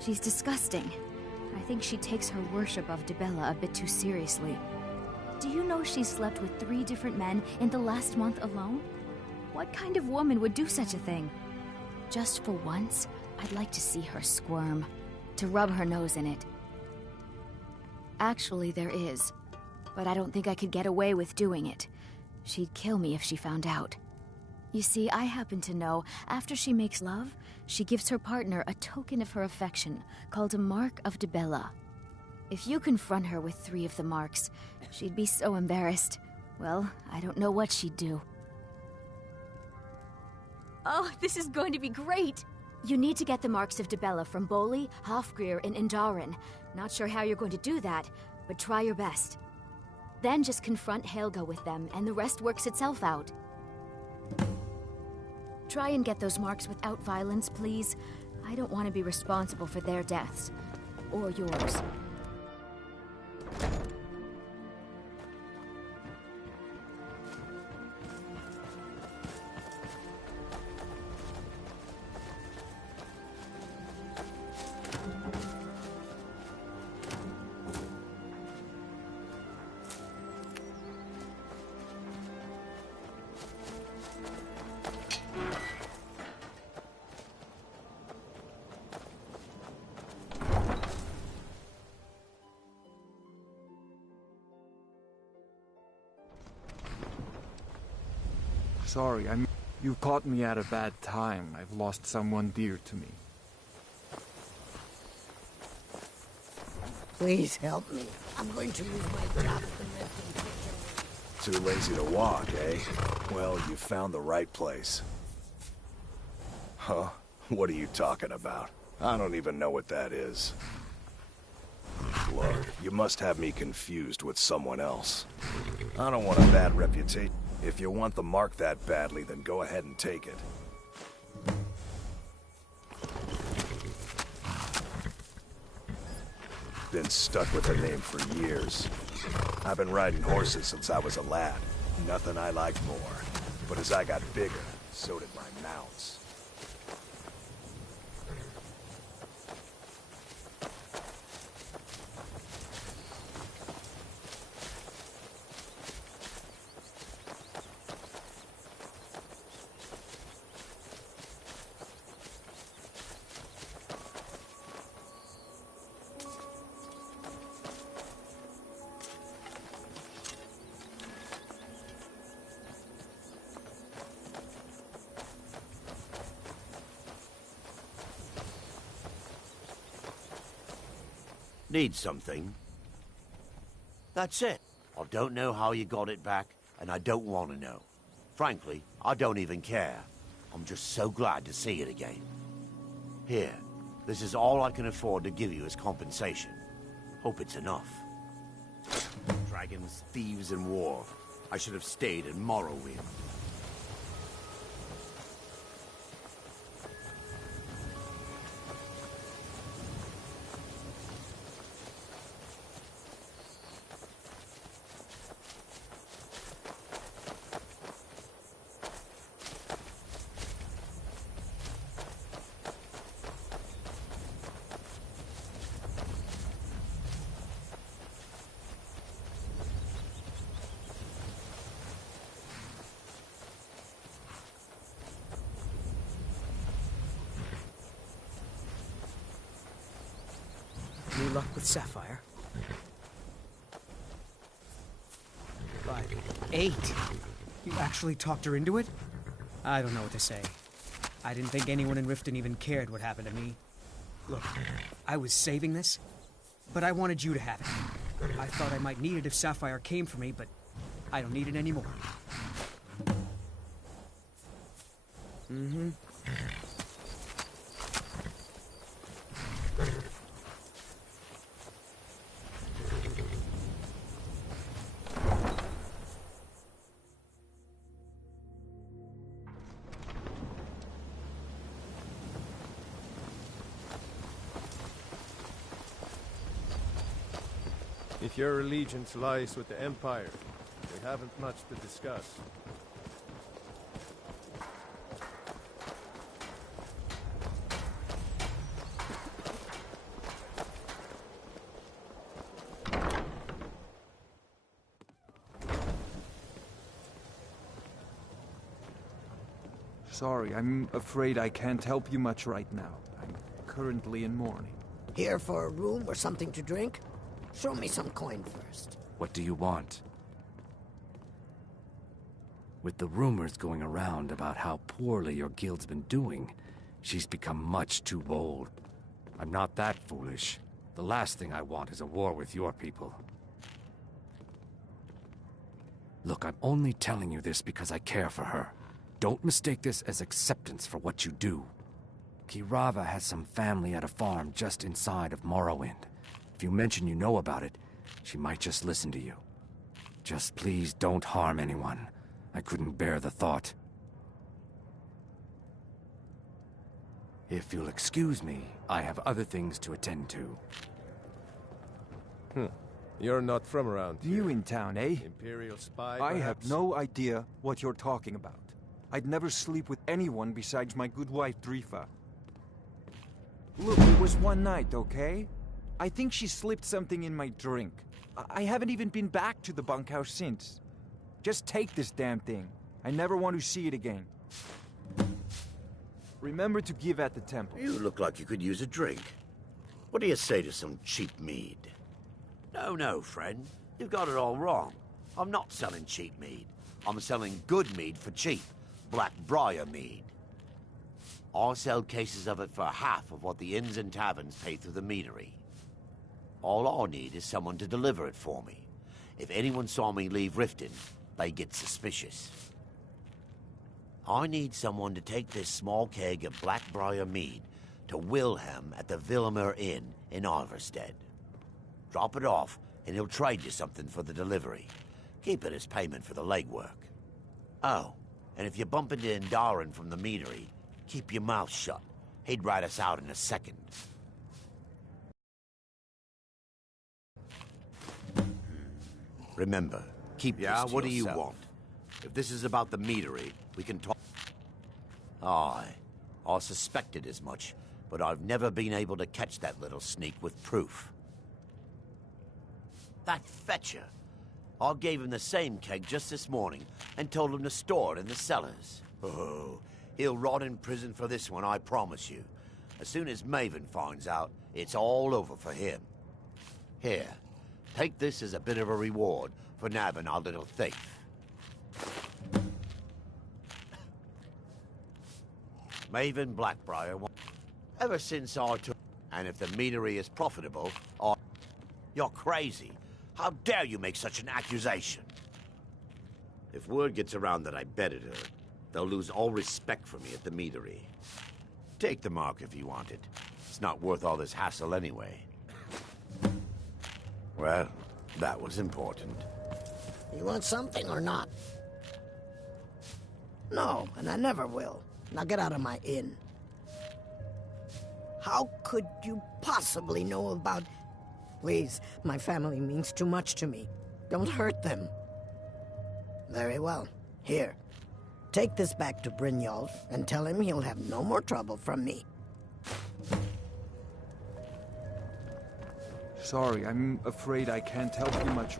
She's disgusting. I think she takes her worship of Dibella a bit too seriously. Do you know she's slept with 3 different men in the last month alone? What kind of woman would do such a thing? Just for once, I'd like to see her squirm, to rub her nose in it. Actually, there is, but I don't think I could get away with doing it. She'd kill me if she found out. You see, I happen to know, after she makes love, she gives her partner a token of her affection, called a Mark of Dibella. If you confront her with 3 of the marks, she'd be so embarrassed. Well, I don't know what she'd do. Oh, this is going to be great! You need to get the marks of Dibella from Boli, Hofgrir, and Indaren. Not sure how you're going to do that, but try your best. Then just confront Helga with them, and the rest works itself out. Try and get those marks without violence, please. I don't want to be responsible for their deaths. Or yours. Sorry, you caught me at a bad time. I've lost someone dear to me. Please help me. I'm going to lose my job at the lifting picture. Too lazy to walk, eh? Well, you found the right place. Huh? What are you talking about? I don't even know what that is. Look, you must have me confused with someone else. I don't want a bad reputation. If you want the mark that badly, then go ahead and take it. Been stuck with the name for years. I've been riding horses since I was a lad. Nothing I liked more. But as I got bigger, so did my mounts. Need something? That's it. I don't know how you got it back, and I don't want to know. Frankly, I don't even care. I'm just so glad to see it again. Here, this is all I can afford to give you as compensation. Hope it's enough. Dragons, thieves, and war. I should have stayed in Morrowind. Any luck with Sapphire? 5, 8. You actually talked her into it? I don't know what to say. I didn't think anyone in Riften even cared what happened to me. Look, I was saving this, but I wanted you to have it. I thought I might need it if Sapphire came for me, but I don't need it anymore. Mm-hmm. If your allegiance lies with the Empire, we haven't much to discuss. Sorry, I'm afraid I can't help you much right now. I'm currently in mourning. Here for a room or something to drink? Show me some coin first. What do you want? With the rumors going around about how poorly your guild's been doing, she's become much too bold. I'm not that foolish. The last thing I want is a war with your people. Look, I'm only telling you this because I care for her. Don't mistake this as acceptance for what you do. Kirava has some family at a farm just inside of Morrowind. If you mention you know about it, she might just listen to you. Just please don't harm anyone. I couldn't bear the thought. If you'll excuse me, I have other things to attend to. You're not from around here. New in town, eh? Imperial spy, I have perhaps? no idea what you're talking about. I'd never sleep with anyone besides my good wife, Drifa. Look, it was one night, okay? I think she slipped something in my drink. I haven't even been back to the bunkhouse since. Just take this damn thing. I never want to see it again. Remember to give at the temple. You look like you could use a drink. What do you say to some cheap mead? No, friend. You've got it all wrong. I'm not selling cheap mead. I'm selling good mead for cheap. Blackbriar mead. I sell cases of it for half of what the inns and taverns pay through the meadery. All I need is someone to deliver it for me. If anyone saw me leave Riften, they get suspicious. I need someone to take this small keg of Blackbriar mead to Wilhelm at the Villimer Inn in Iverstead. Drop it off, and he'll trade you something for the delivery. Keep it as payment for the legwork. Oh, and if you bump into Indaren from the meadery, keep your mouth shut. He'd rat us out in a second. Remember, keep this to what do you yourself. want? If this is about the meadery, we can talk. Aye, I suspected as much, but I've never been able to catch that little sneak with proof. That fetcher. I gave him the same keg just this morning and told him to store it in the cellars. Oh, he'll rot in prison for this one, I promise you. As soon as Maven finds out, it's all over for him. Here, take this as a bit of a reward for nabbing our little thief. Maven Blackbriar. Ever since I took... And if the meadery is profitable, You're crazy. How dare you make such an accusation? If word gets around that I betted her, they'll lose all respect for me at the meadery. Take the mark if you want it. It's not worth all this hassle anyway. Well, that was important. You want something or not? No, and I never will. Now get out of my inn. How could you possibly know about... Please, my family means too much to me. Don't hurt them. Very well. Here. Take this back to Brynjolf and tell him he'll have no more trouble from me. Sorry, I'm afraid I can't help you much.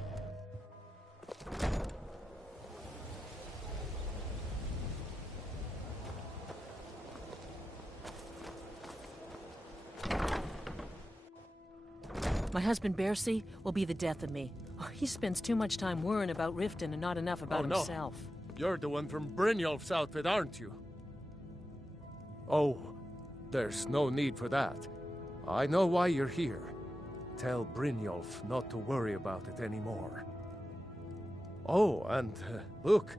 My husband Bercy will be the death of me. Oh, he spends too much time worrying about Riften and not enough about himself. You're the one from Brynjolf's outfit, aren't you? Oh, there's no need for that. I know why you're here. Tell Brynjolf not to worry about it anymore. Oh, and look,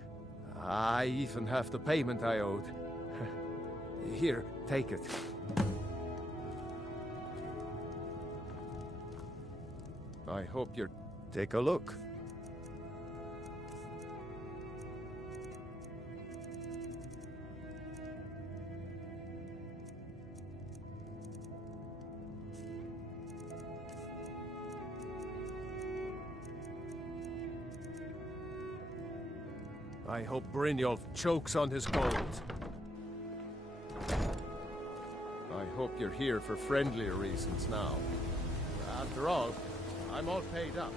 I even have the payment I owed. Here, take it. I hope you're... Take a look. I hope Brynjolf chokes on his gold. I hope you're here for friendlier reasons now. After all, I'm all paid up.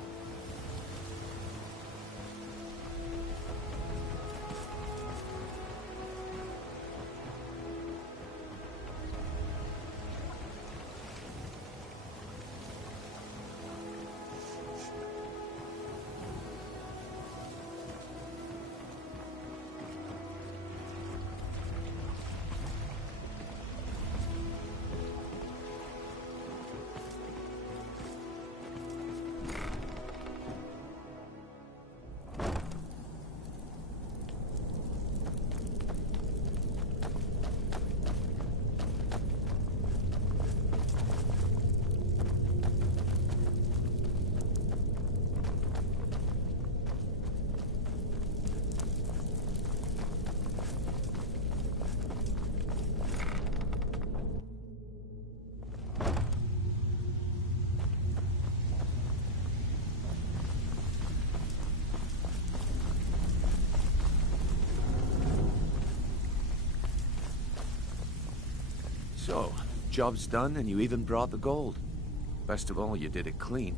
So, job's done and you even brought the gold. Best of all, you did it clean.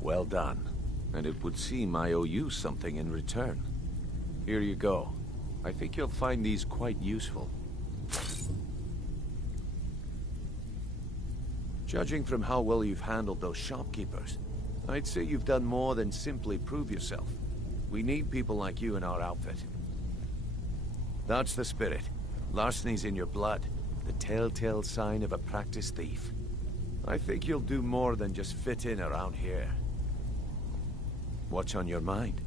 Well done. And it would seem I owe you something in return. Here you go. I think you'll find these quite useful. Judging from how well you've handled those shopkeepers, I'd say you've done more than simply prove yourself. We need people like you in our outfit. That's the spirit. Larceny's in your blood. The telltale sign of a practiced thief. I think you'll do more than just fit in around here. What's on your mind?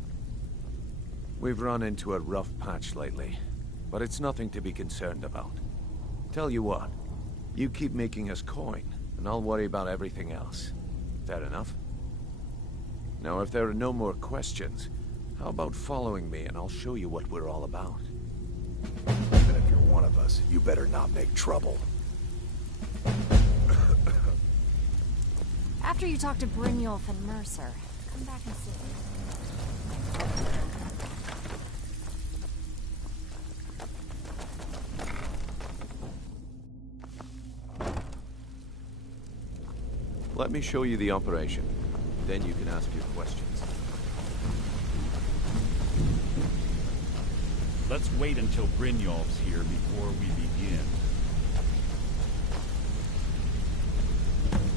We've run into a rough patch lately, but it's nothing to be concerned about. Tell you what, you keep making us coin, and I'll worry about everything else. Fair enough? Now, if there are no more questions, how about following me and I'll show you what we're all about? Even if you're one of us, you better not make trouble. After you talk to Brynjolf and Mercer, come back and see. Let me show you the operation. Then you can ask your questions. Let's wait until Brynjolf's here before we begin.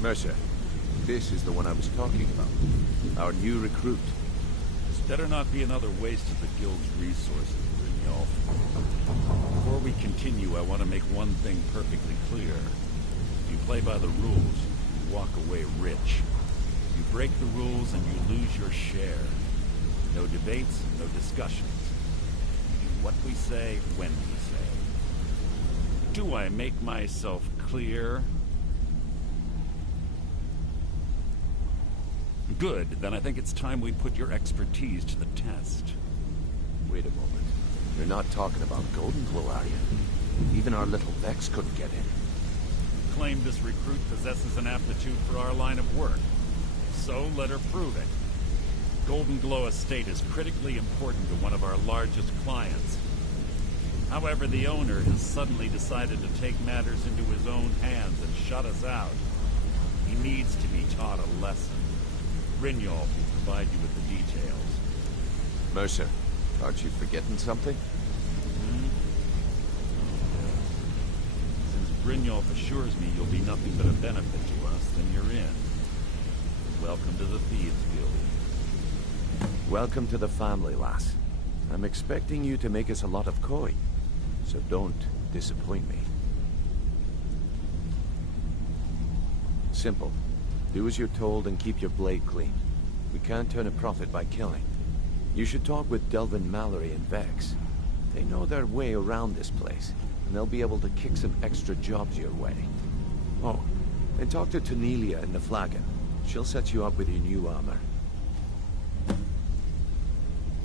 Mercer, this is the one I was talking about. Our new recruit. This better not be another waste of the Guild's resources, Brynjolf. Before we continue, I want to make one thing perfectly clear. If you play by the rules, you walk away rich. You break the rules and you lose your share. No debates, no discussions. We do what we say, when we say. Do I make myself clear? Good, then I think it's time we put your expertise to the test. Wait a moment. You're not talking about Golden Glow, are you? Even our little Vex couldn't get in. Claim this recruit possesses an aptitude for our line of work. So let her prove it. Golden Glow Estate is critically important to one of our largest clients. However, the owner has suddenly decided to take matters into his own hands and shut us out. He needs to be taught a lesson. Brynjolf will provide you with the details. Mercer, aren't you forgetting something? Since Brynjolf assures me you'll be nothing but a benefit to us, then you're in. Welcome to the Thieves Guild. Welcome to the family, lass. I'm expecting you to make us a lot of coin, so don't disappoint me. simple. Do as you're told and keep your blade clean. We can't turn a profit by killing. You should talk with Delvin Mallory and Vex. They know their way around this place, and they'll be able to kick some extra jobs your way. Oh, and talk to Tanelia in the Flagon. She'll set you up with your new armor.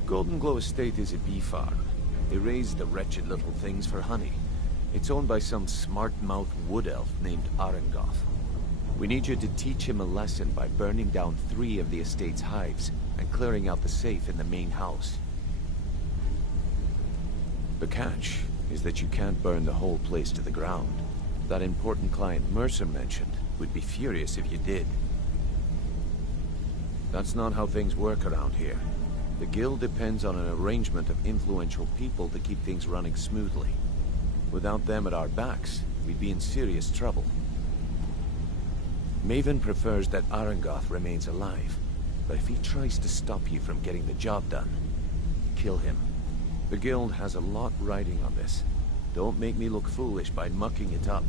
Golden Glow Estate is a bee farm. They raise the wretched little things for honey. It's owned by some smart-mouthed wood elf named Arengoth. We need you to teach him a lesson by burning down 3 of the estate's hives and clearing out the safe in the main house. The catch is that you can't burn the whole place to the ground. That important client Mercer mentioned would be furious if you did. That's not how things work around here. The guild depends on an arrangement of influential people to keep things running smoothly. Without them at our backs, we'd be in serious trouble. Maven prefers that Arengoth remains alive, but if he tries to stop you from getting the job done, kill him. The guild has a lot riding on this. Don't make me look foolish by mucking it up.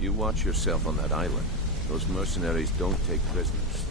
You watch yourself on that island. Those mercenaries don't take prisoners.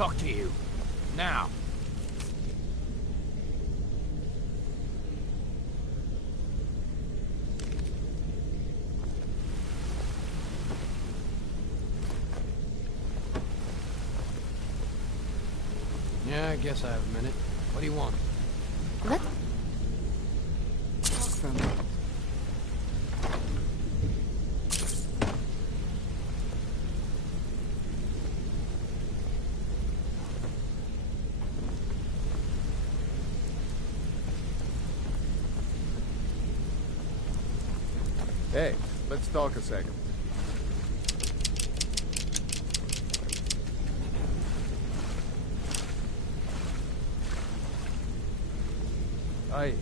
talk to you. Now. Yeah, I guess I have a minute. What do you want? Let's talk for a minute. Hey, let's talk a second. Aye.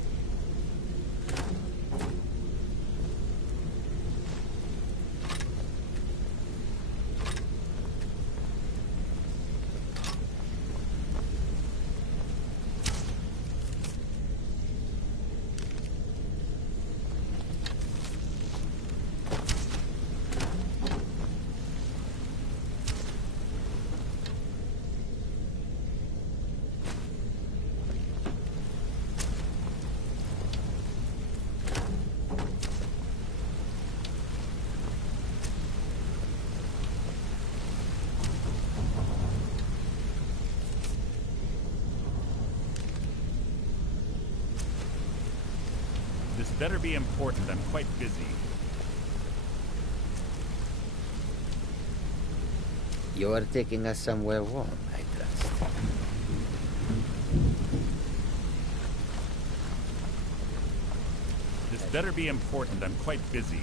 This better be important. I'm quite busy. You are taking us somewhere warm, I trust. This better be important. I'm quite busy.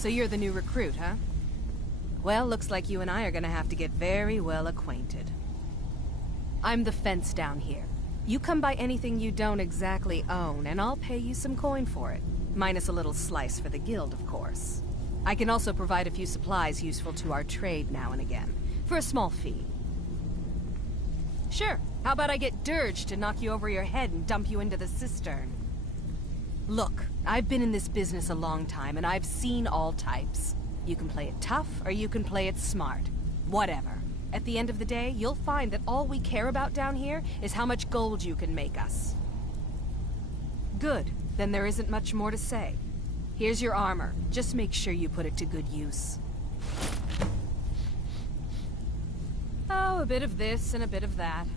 So you're the new recruit, huh? Well, looks like you and I are gonna have to get very well acquainted. I'm the fence down here. You come by anything you don't exactly own, and I'll pay you some coin for it. Minus a little slice for the guild, of course. I can also provide a few supplies useful to our trade now and again, for a small fee. Sure, how about I get Dirge to knock you over your head and dump you into the cistern? Look, I've been in this business a long time, and I've seen all types. You can play it tough, or you can play it smart. Whatever. At the end of the day, you'll find that all we care about down here is how much gold you can make us. Good. Then there isn't much more to say. Here's your armor. Just make sure you put it to good use. Oh, a bit of this and a bit of that.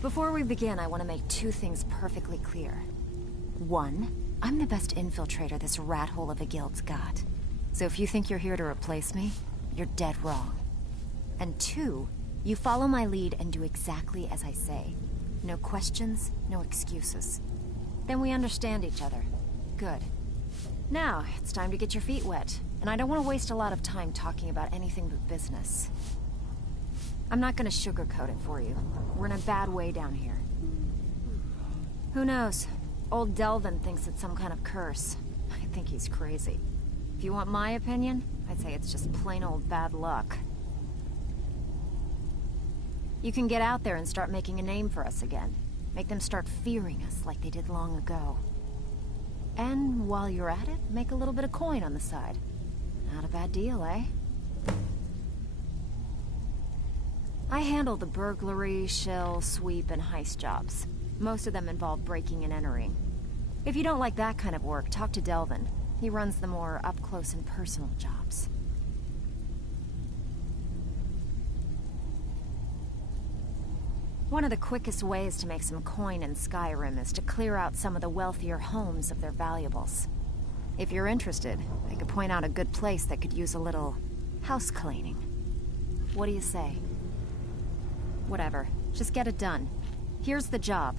Before we begin, I want to make two things perfectly clear. One, I'm the best infiltrator this rat hole of a guild's got. So if you think you're here to replace me, you're dead wrong. And two, you follow my lead and do exactly as I say. No questions, no excuses. Then we understand each other. Good. Now, it's time to get your feet wet. And I don't want to waste a lot of time talking about anything but business. I'm not gonna sugarcoat it for you. We're in a bad way down here. Who knows? Old Delvin thinks it's some kind of curse. I think he's crazy. If you want my opinion, I'd say it's just plain old bad luck. You can get out there and start making a name for us again. Make them start fearing us like they did long ago. And while you're at it, make a little bit of coin on the side. Not a bad deal, eh? I handle the burglary, shell, sweep, and heist jobs. Most of them involve breaking and entering. If you don't like that kind of work, talk to Delvin. He runs the more up-close and personal jobs. One of the quickest ways to make some coin in Skyrim is to clear out some of the wealthier homes of their valuables. If you're interested, I could point out a good place that could use a little house cleaning. What do you say? Whatever. Just get it done. Here's the job.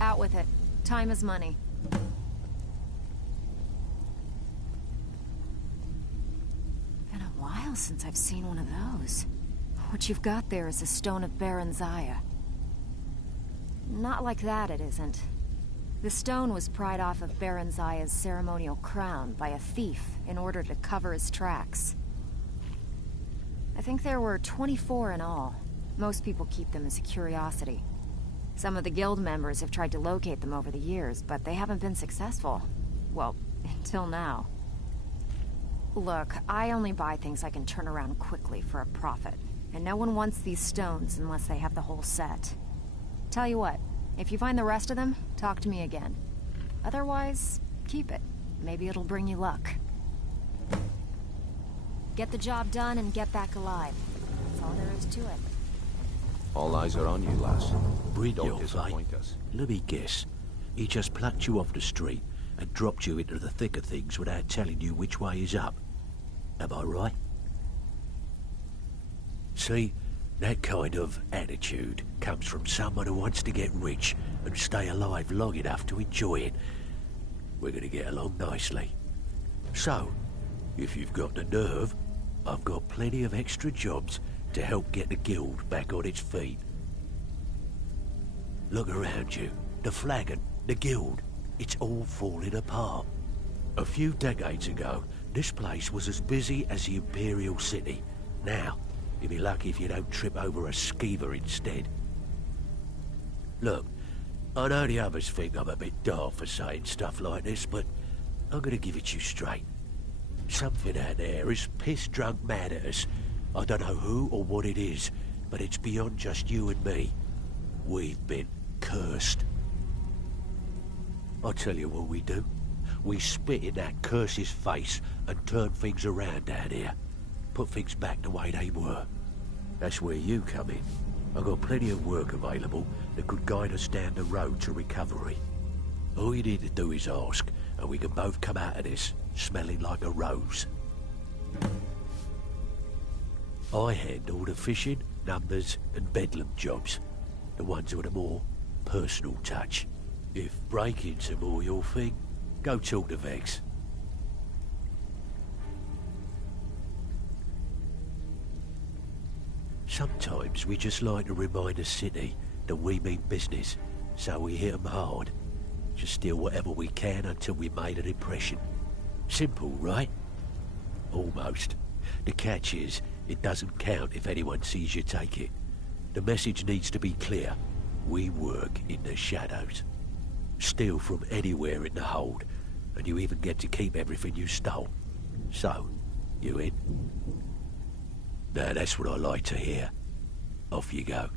Out with it. Time is money. Been a while since I've seen one of those. What you've got there is a stone of Yiseia. Not like that, it isn't. The stone was pried off of Yiseia's ceremonial crown by a thief in order to cover his tracks. I think there were 24 in all. Most people keep them as a curiosity. Some of the guild members have tried to locate them over the years, but they haven't been successful. Well, until now. Look, I only buy things I can turn around quickly for a profit. And no one wants these stones unless they have the whole set. Tell you what, if you find the rest of them, talk to me again. Otherwise, keep it. Maybe it'll bring you luck. Get the job done and get back alive. That's all there is to it. All eyes are on you, lass. Don't disappoint us. Let me guess. He just plucked you off the street and dropped you into the thick of things without telling you which way is up. Am I right? See, that kind of attitude comes from someone who wants to get rich and stay alive long enough to enjoy it. We're gonna get along nicely. So, if you've got the nerve, I've got plenty of extra jobs to help get the guild back on its feet. Look around you. The flagon, the guild, it's all falling apart. A few decades ago, this place was as busy as the Imperial City. Now, you'll be lucky if you don't trip over a skeever instead. Look, I know the others think I'm a bit daft for saying stuff like this, but I'm gonna give it to you straight. Something out there is piss-drunk mad at us. I don't know who or what it is, but it's beyond just you and me. We've been cursed. I'll tell you what we do. We spit in that curse's face and turn things around down here. Put things back the way they were. That's where you come in. I've got plenty of work available that could guide us down the road to recovery. All you need to do is ask, and we can both come out of this smelling like a rose. I handle the fishing, numbers, and bedlam jobs. The ones with a more personal touch. If break-ins are more your thing, go talk to Vex. Sometimes we just like to remind the city that we mean business, so we hit 'em hard. Just steal whatever we can until we made an impression. Simple, right? Almost. The catch is, it doesn't count if anyone sees you take it. The message needs to be clear. We work in the shadows. Steal from anywhere in the hold, and you even get to keep everything you stole. So, you in? Now that's what I like to hear. Off you go.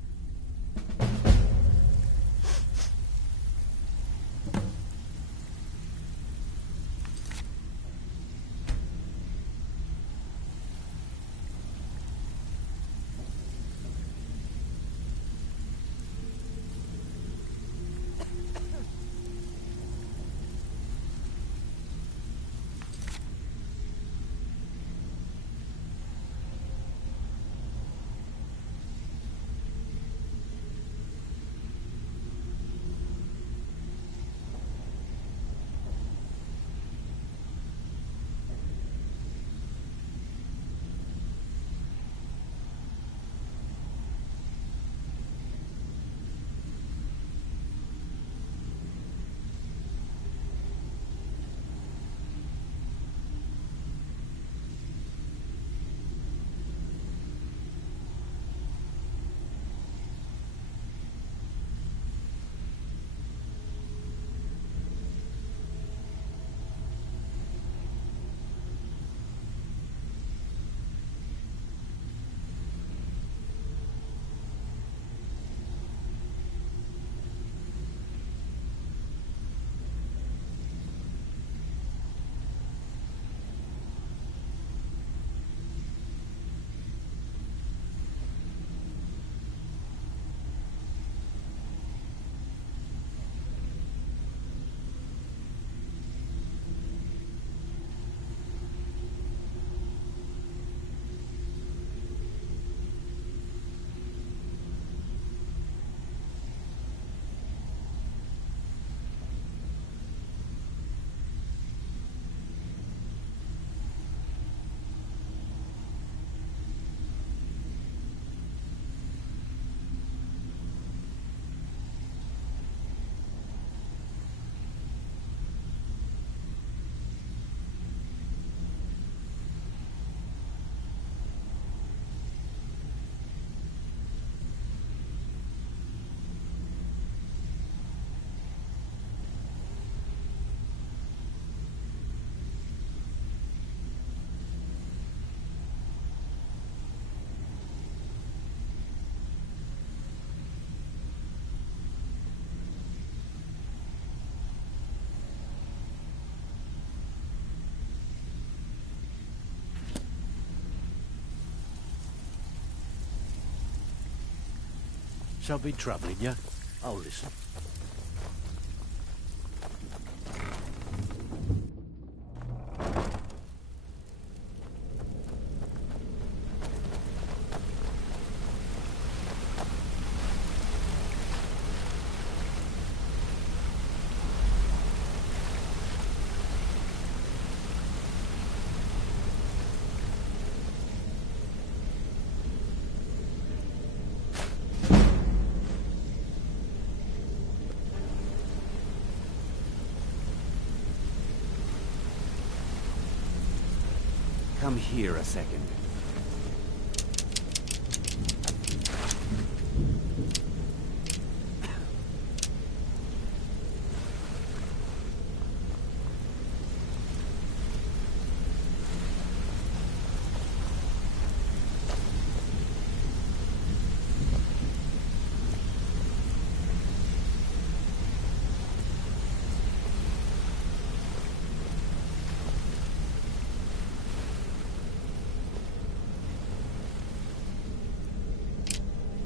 I've been troubling you? I'll listen. Come here a second.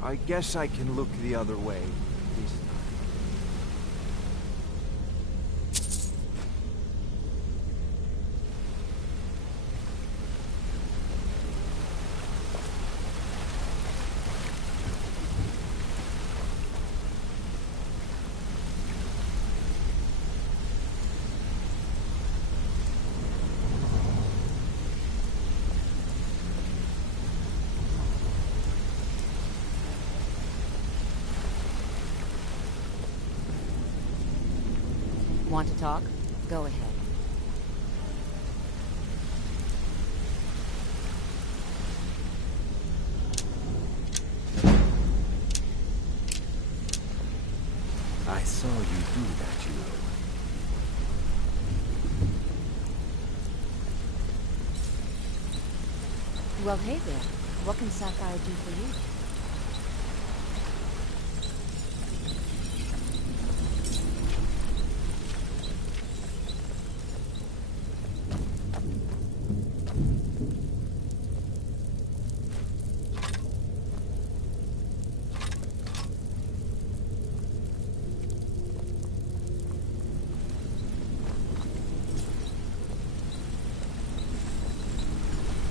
I guess I can look the other way. This time. Want to talk? Go ahead. I saw you do that, you know. Well, hey there. What can Sapphire do for you?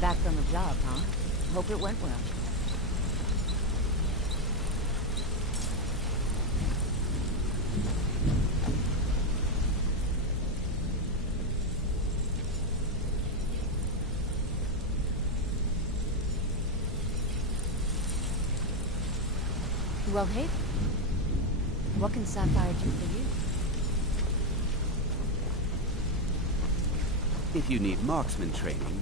Back from the job, huh? Hope it went well. Well, hey. What can Sapphire do for you? If you need marksman training...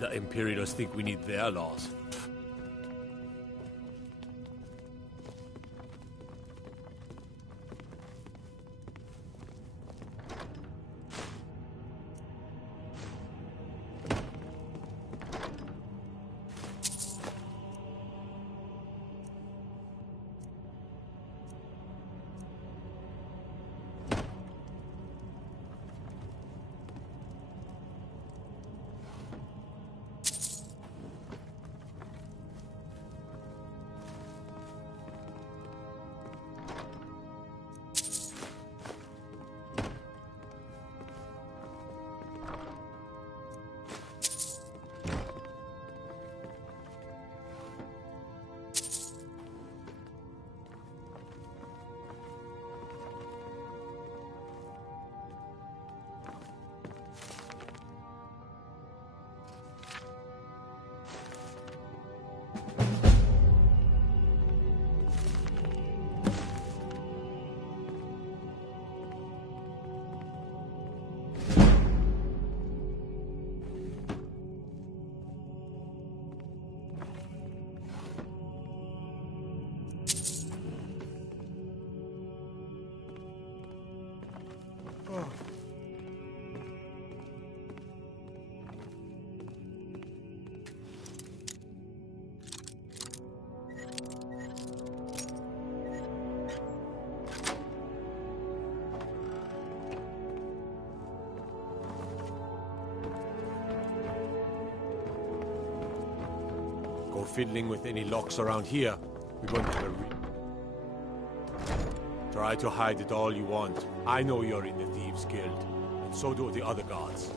The Imperials think we need their laws. Go fiddling with any locks around here. We're going to have a Try to hide it all you want. I know you're in the Thieves' Guild, and so do the other guards.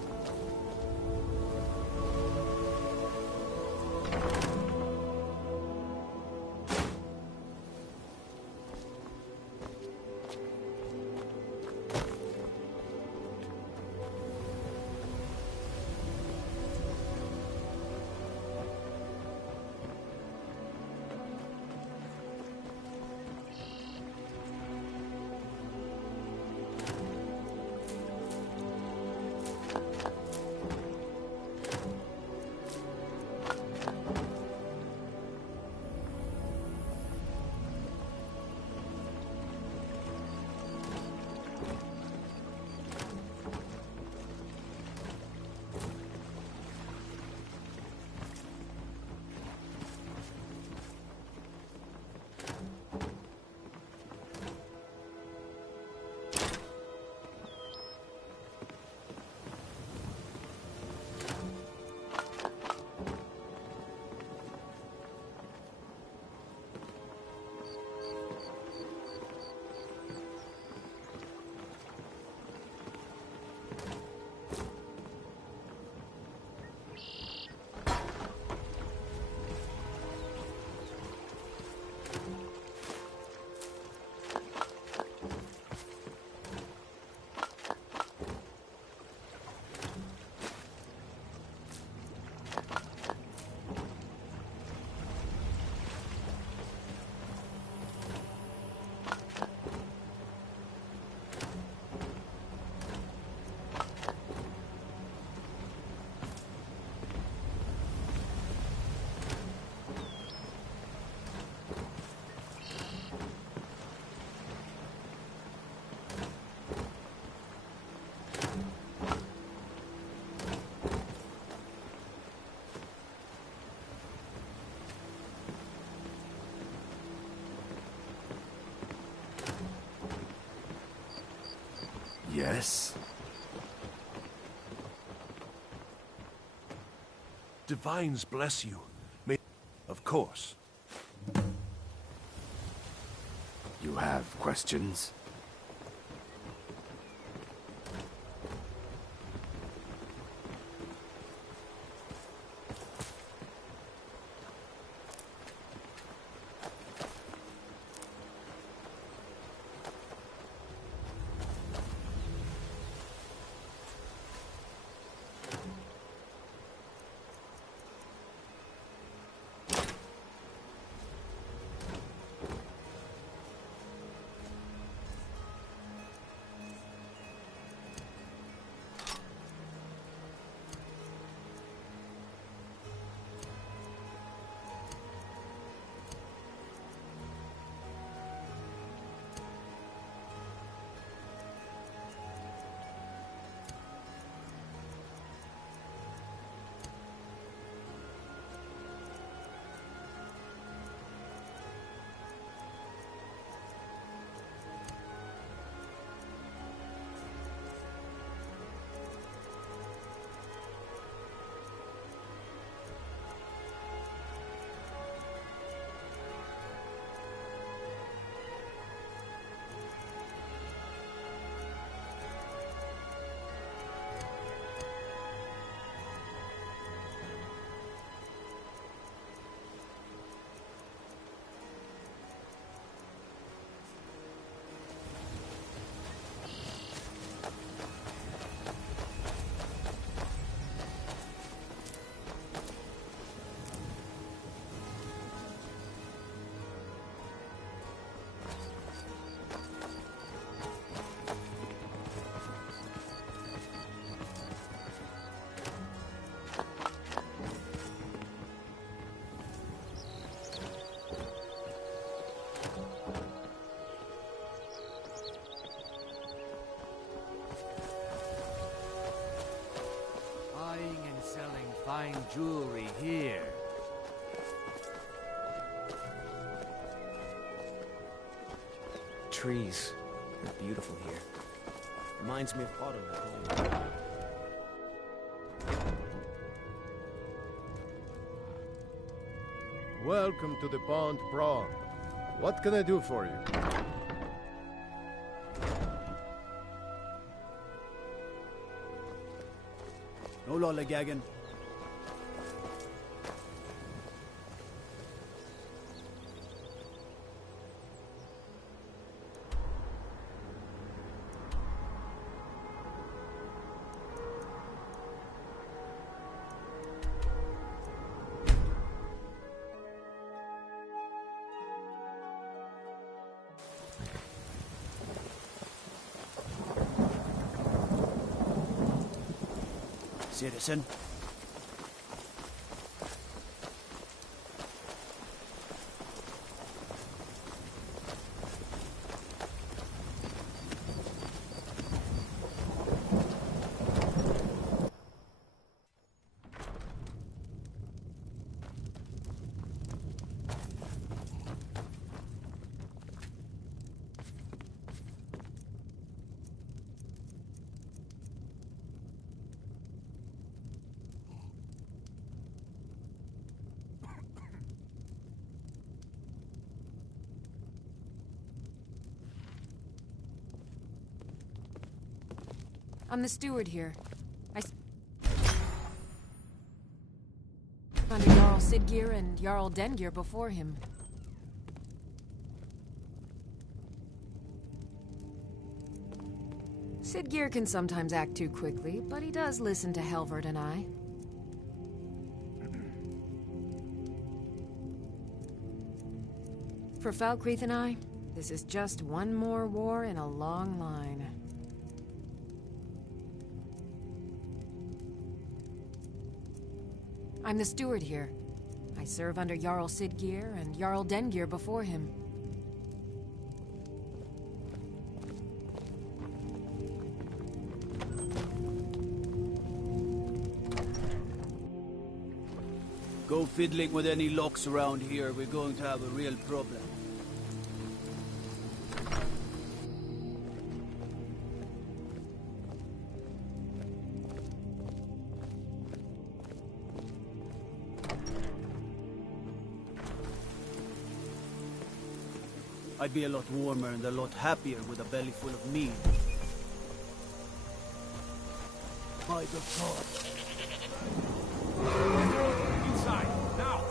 Yes? Divines bless you. May of course. You have questions? fine jewelry here. Trees. They're beautiful here. Reminds me of autumn at home. Welcome to the Pond Prawn. What can I do for you? No lollygagging. Citizen. I'm the steward here. Under Jarl Sidgeir and Jarl Dengir before him. Sidgeir can sometimes act too quickly, but he does listen to Helvard and I. For Falkreath and I, this is just one more war in a long line. I'm the steward here. I serve under Jarl Sidgeir and Jarl Dengir before him. Go fiddling with any locks around here, we're going to have a real problem. I'd be a lot warmer and a lot happier with a belly full of mead. By the gods. Inside, now!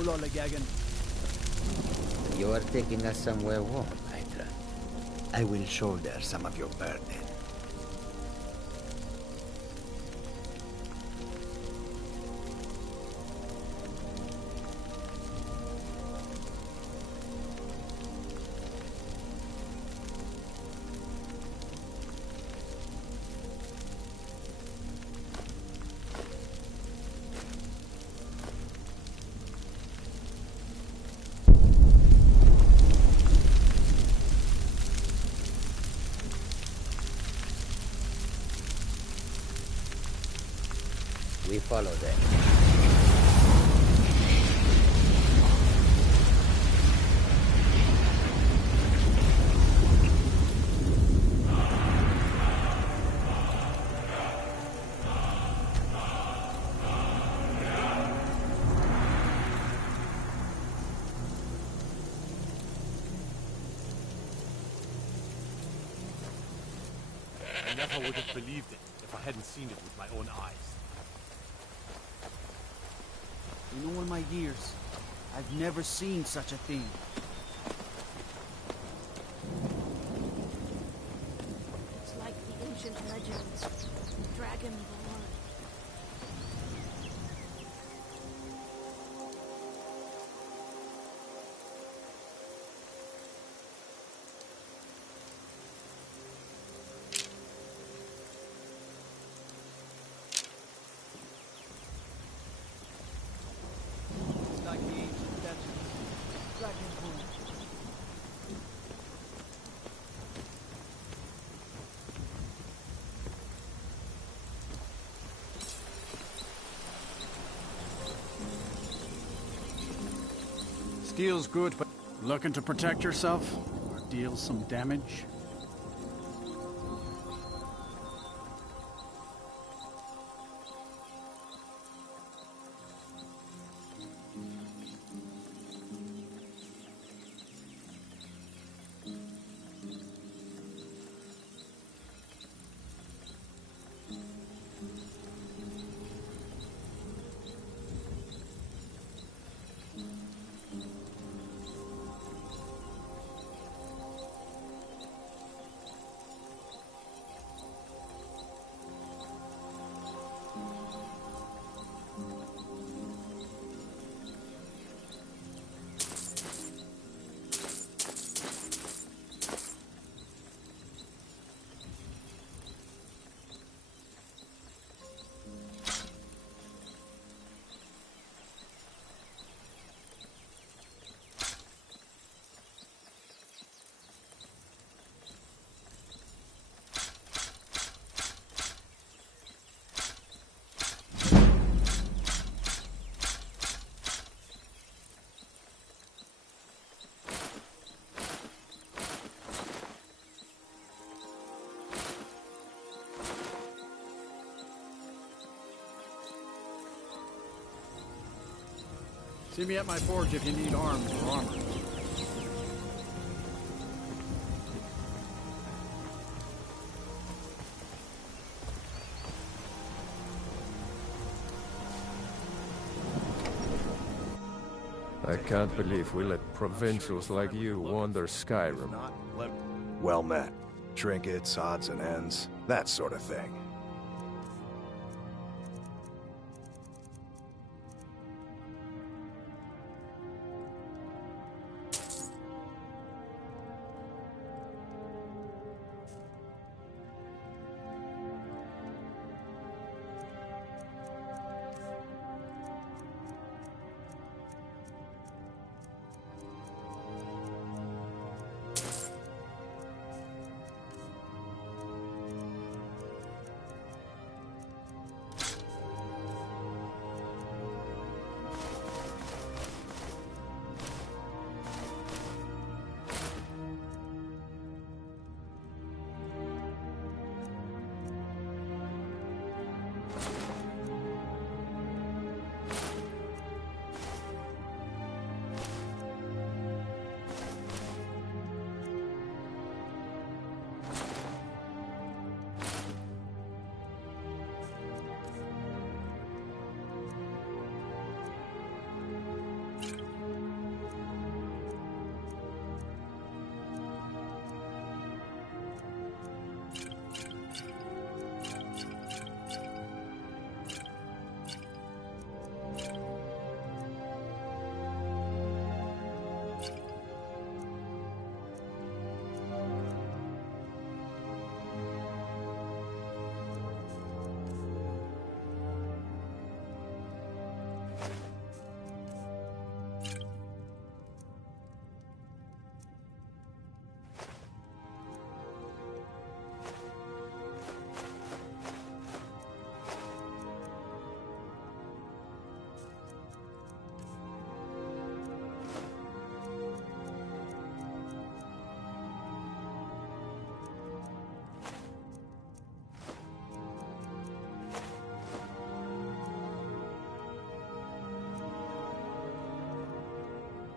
Lollygagging. You are taking us somewhere warm, I trust. I will shoulder some of your burden. We follow them. I never would have believed it if I hadn't seen it with my own eyes. In all my years, I've never seen such a thing. It's like the ancient legends. Dragonborn. It's like the ancient legends. Dragonborn. Steel's good, but looking to protect yourself or deal some damage? See me at my forge if you need arms or armor. I can't believe we let provincials like you wander Skyrim. Well met. Trinkets, odds and ends, that sort of thing.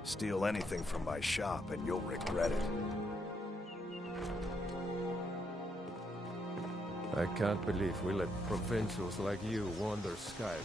Steal anything from my shop and you'll regret it. I can't believe we let provincials like you wander Skyrim.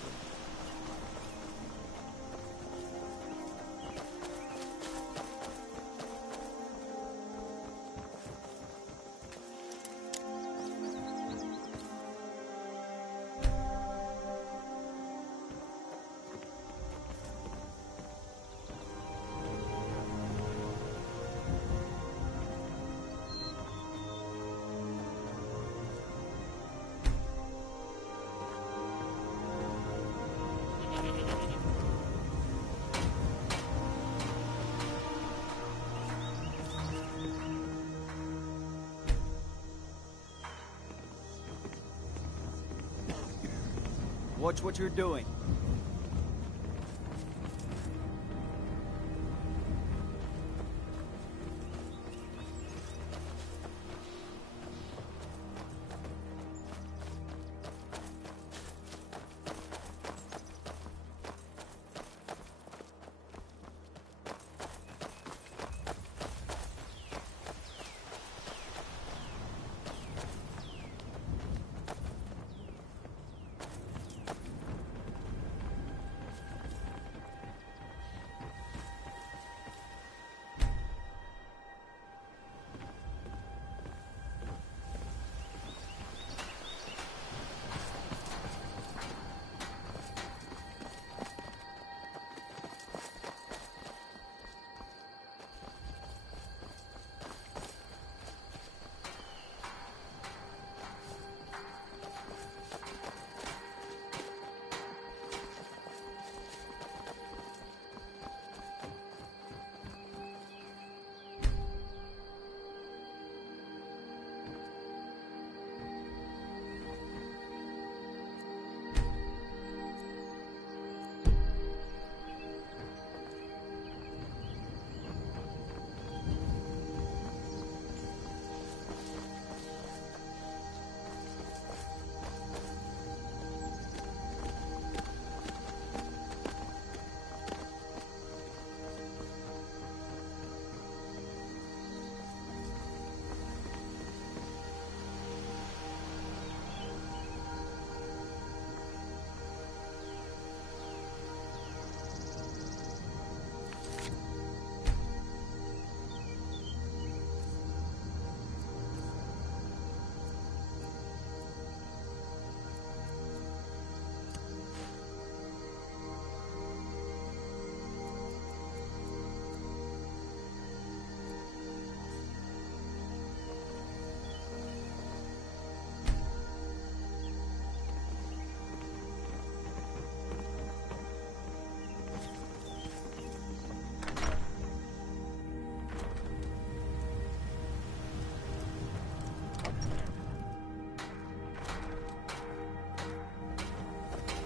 Watch what you're doing.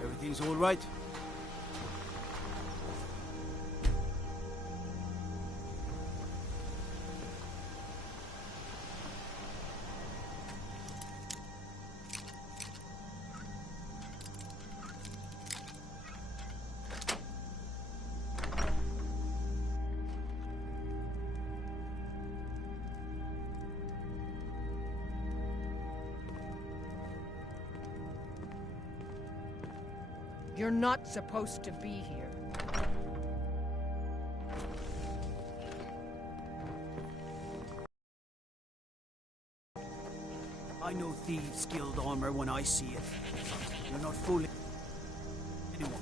Everything's all right? You're not supposed to be here. I know Thieves Guild armor when I see it. You're not fooling anyone.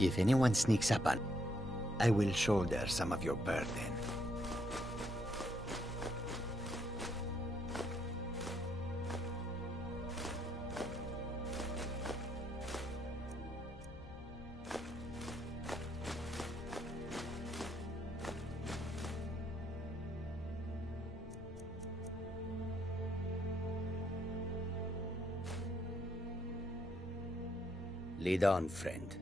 If anyone sneaks up on, I will shoulder some of your burden. Lead on, friend.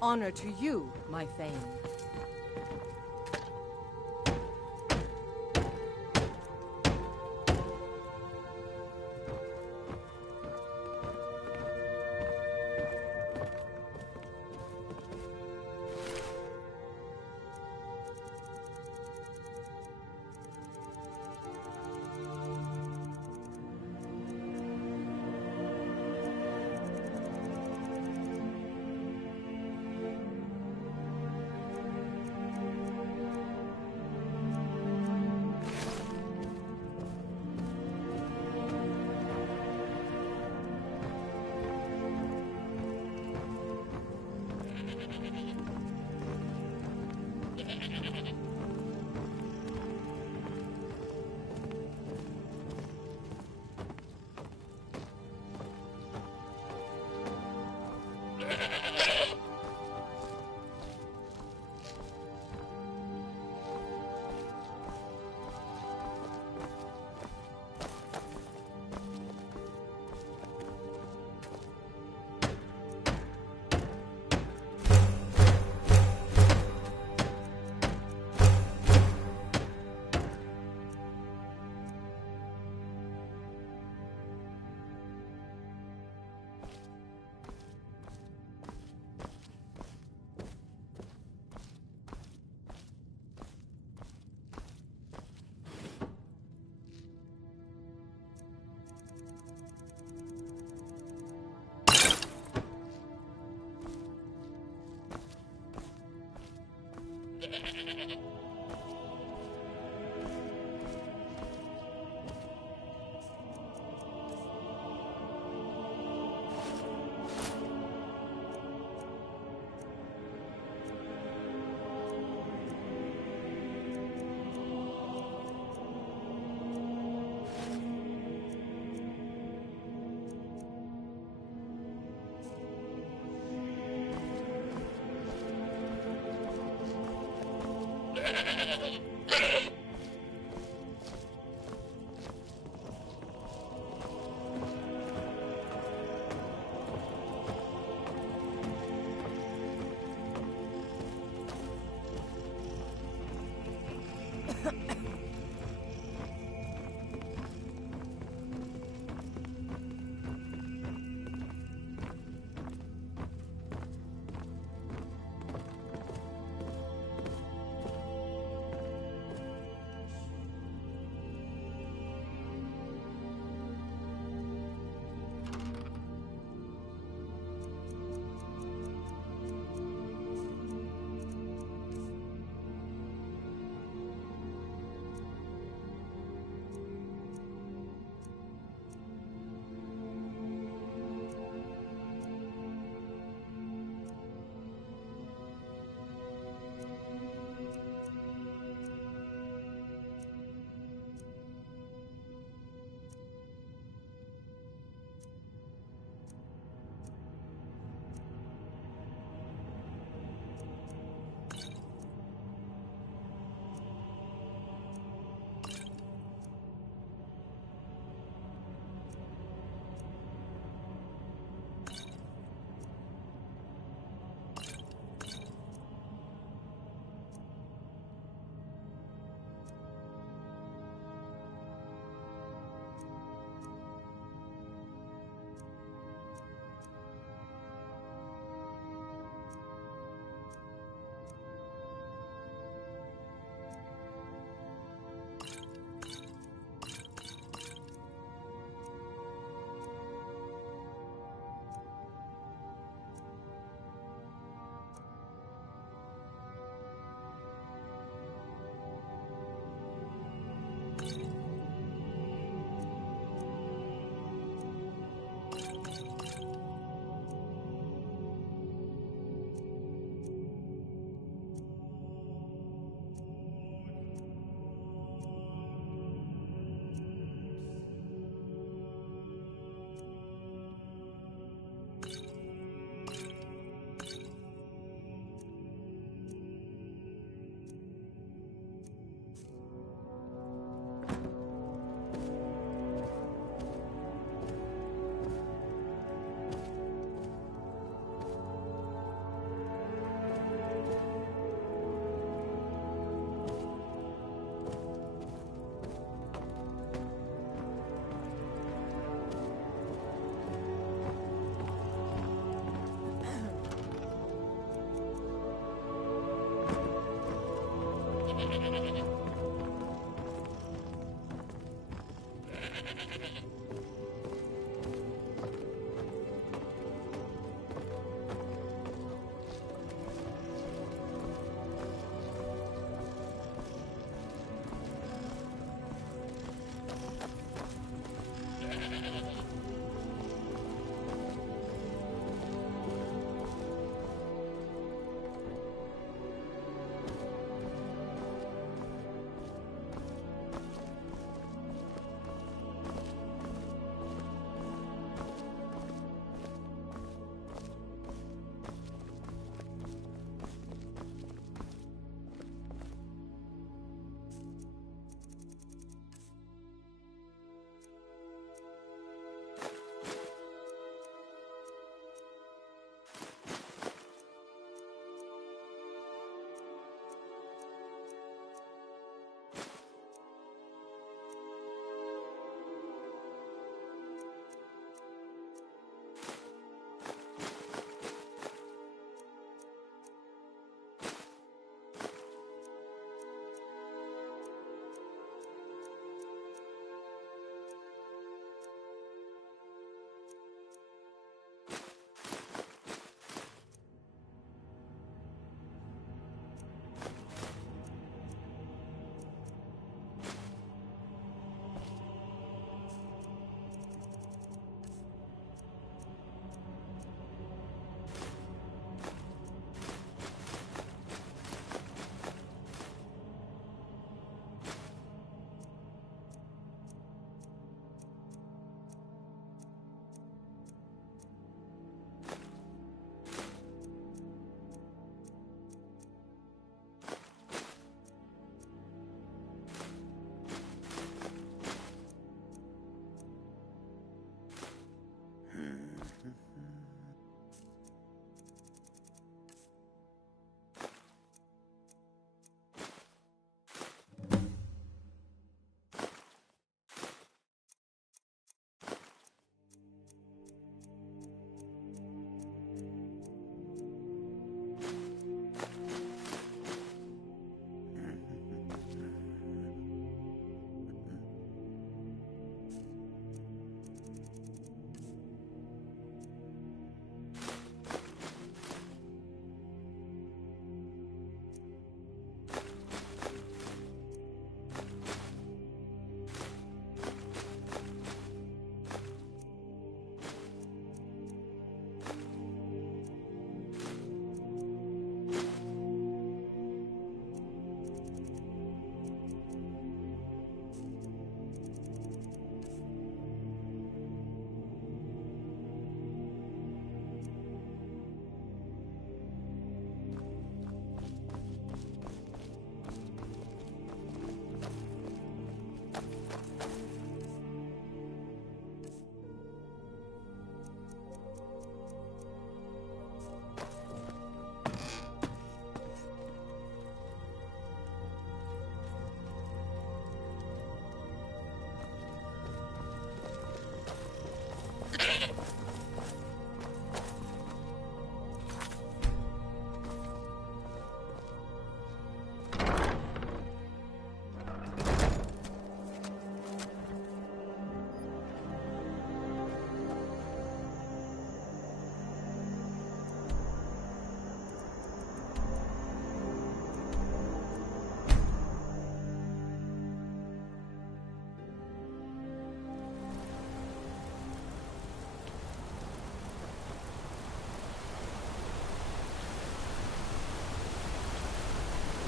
Honor to you, my Thane.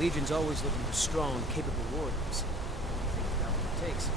Legion's always looking for strong, capable warriors. I think we got what it takes.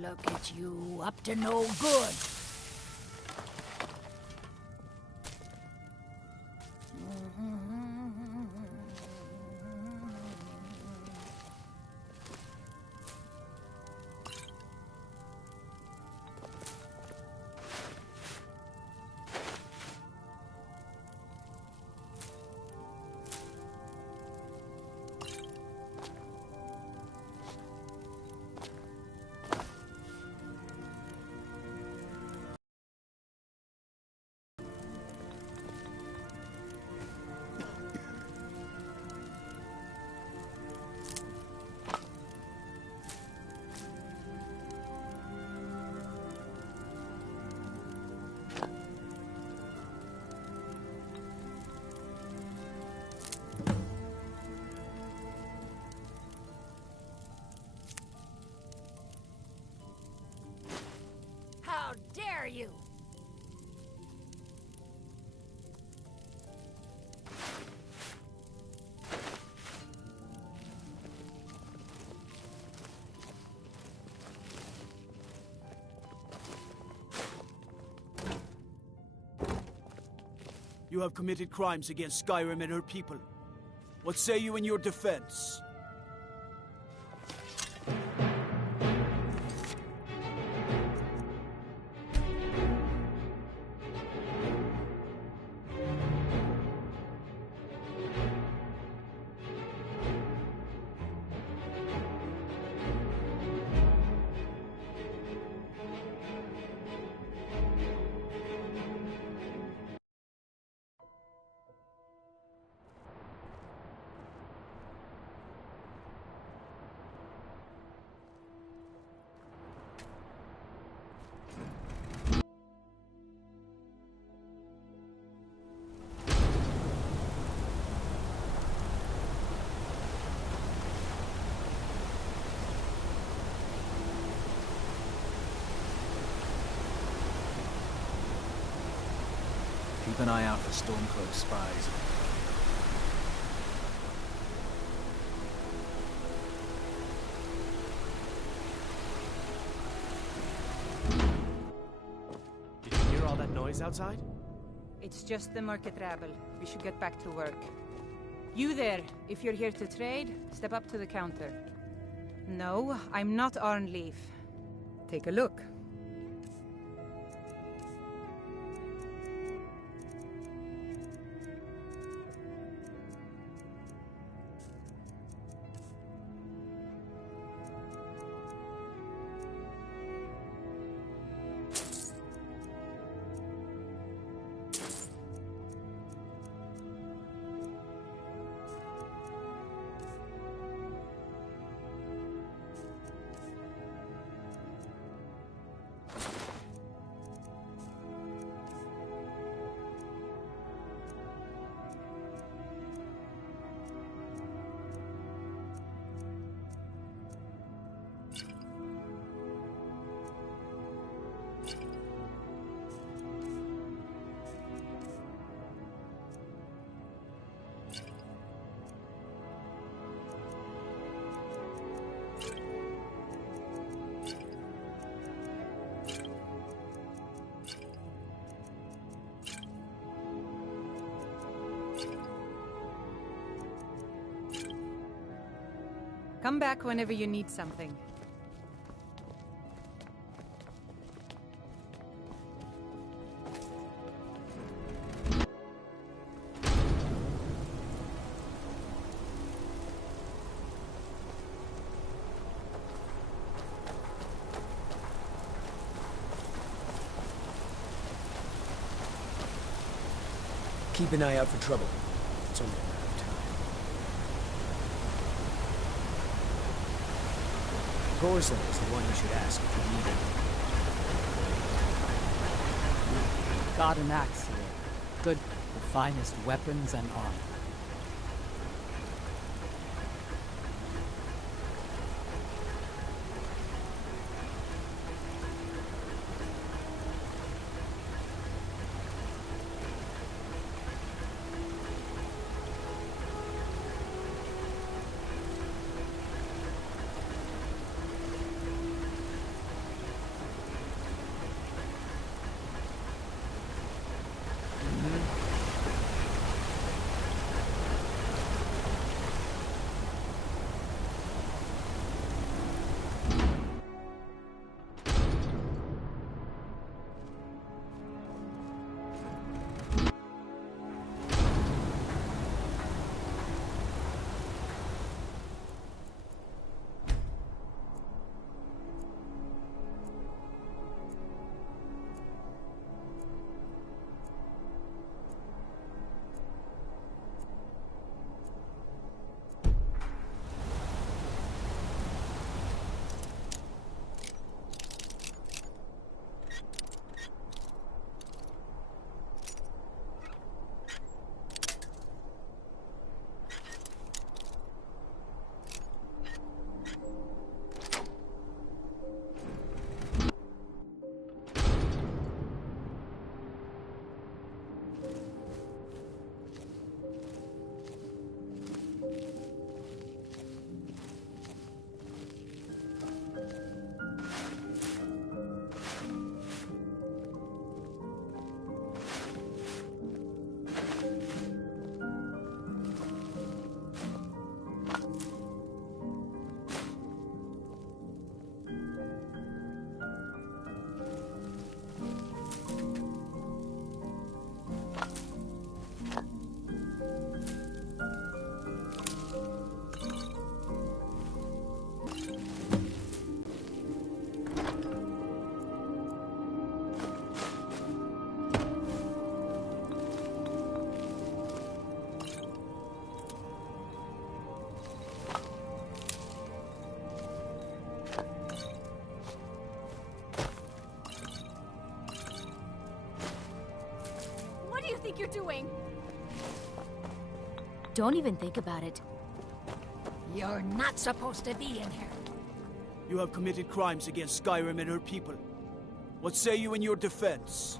Look at you, up to no good. How dare you! You have committed crimes against Skyrim and her people. What say you in your defense? Keep an eye out for Stormcloak spies. Did you hear all that noise outside? It's just the market rabble. We should get back to work. You there, if you're here to trade, step up to the counter. No, I'm not Arnleaf. Take a look. Come back whenever you need something. Keep an eye out for trouble. It's only a matter of time. Gorza is the one you should ask if you need it. Got an axe here. Good, the finest weapons and armor. you're doing? Don't even think about it. You're not supposed to be in here. You have committed crimes against Skyrim and her people. What say you in your defense?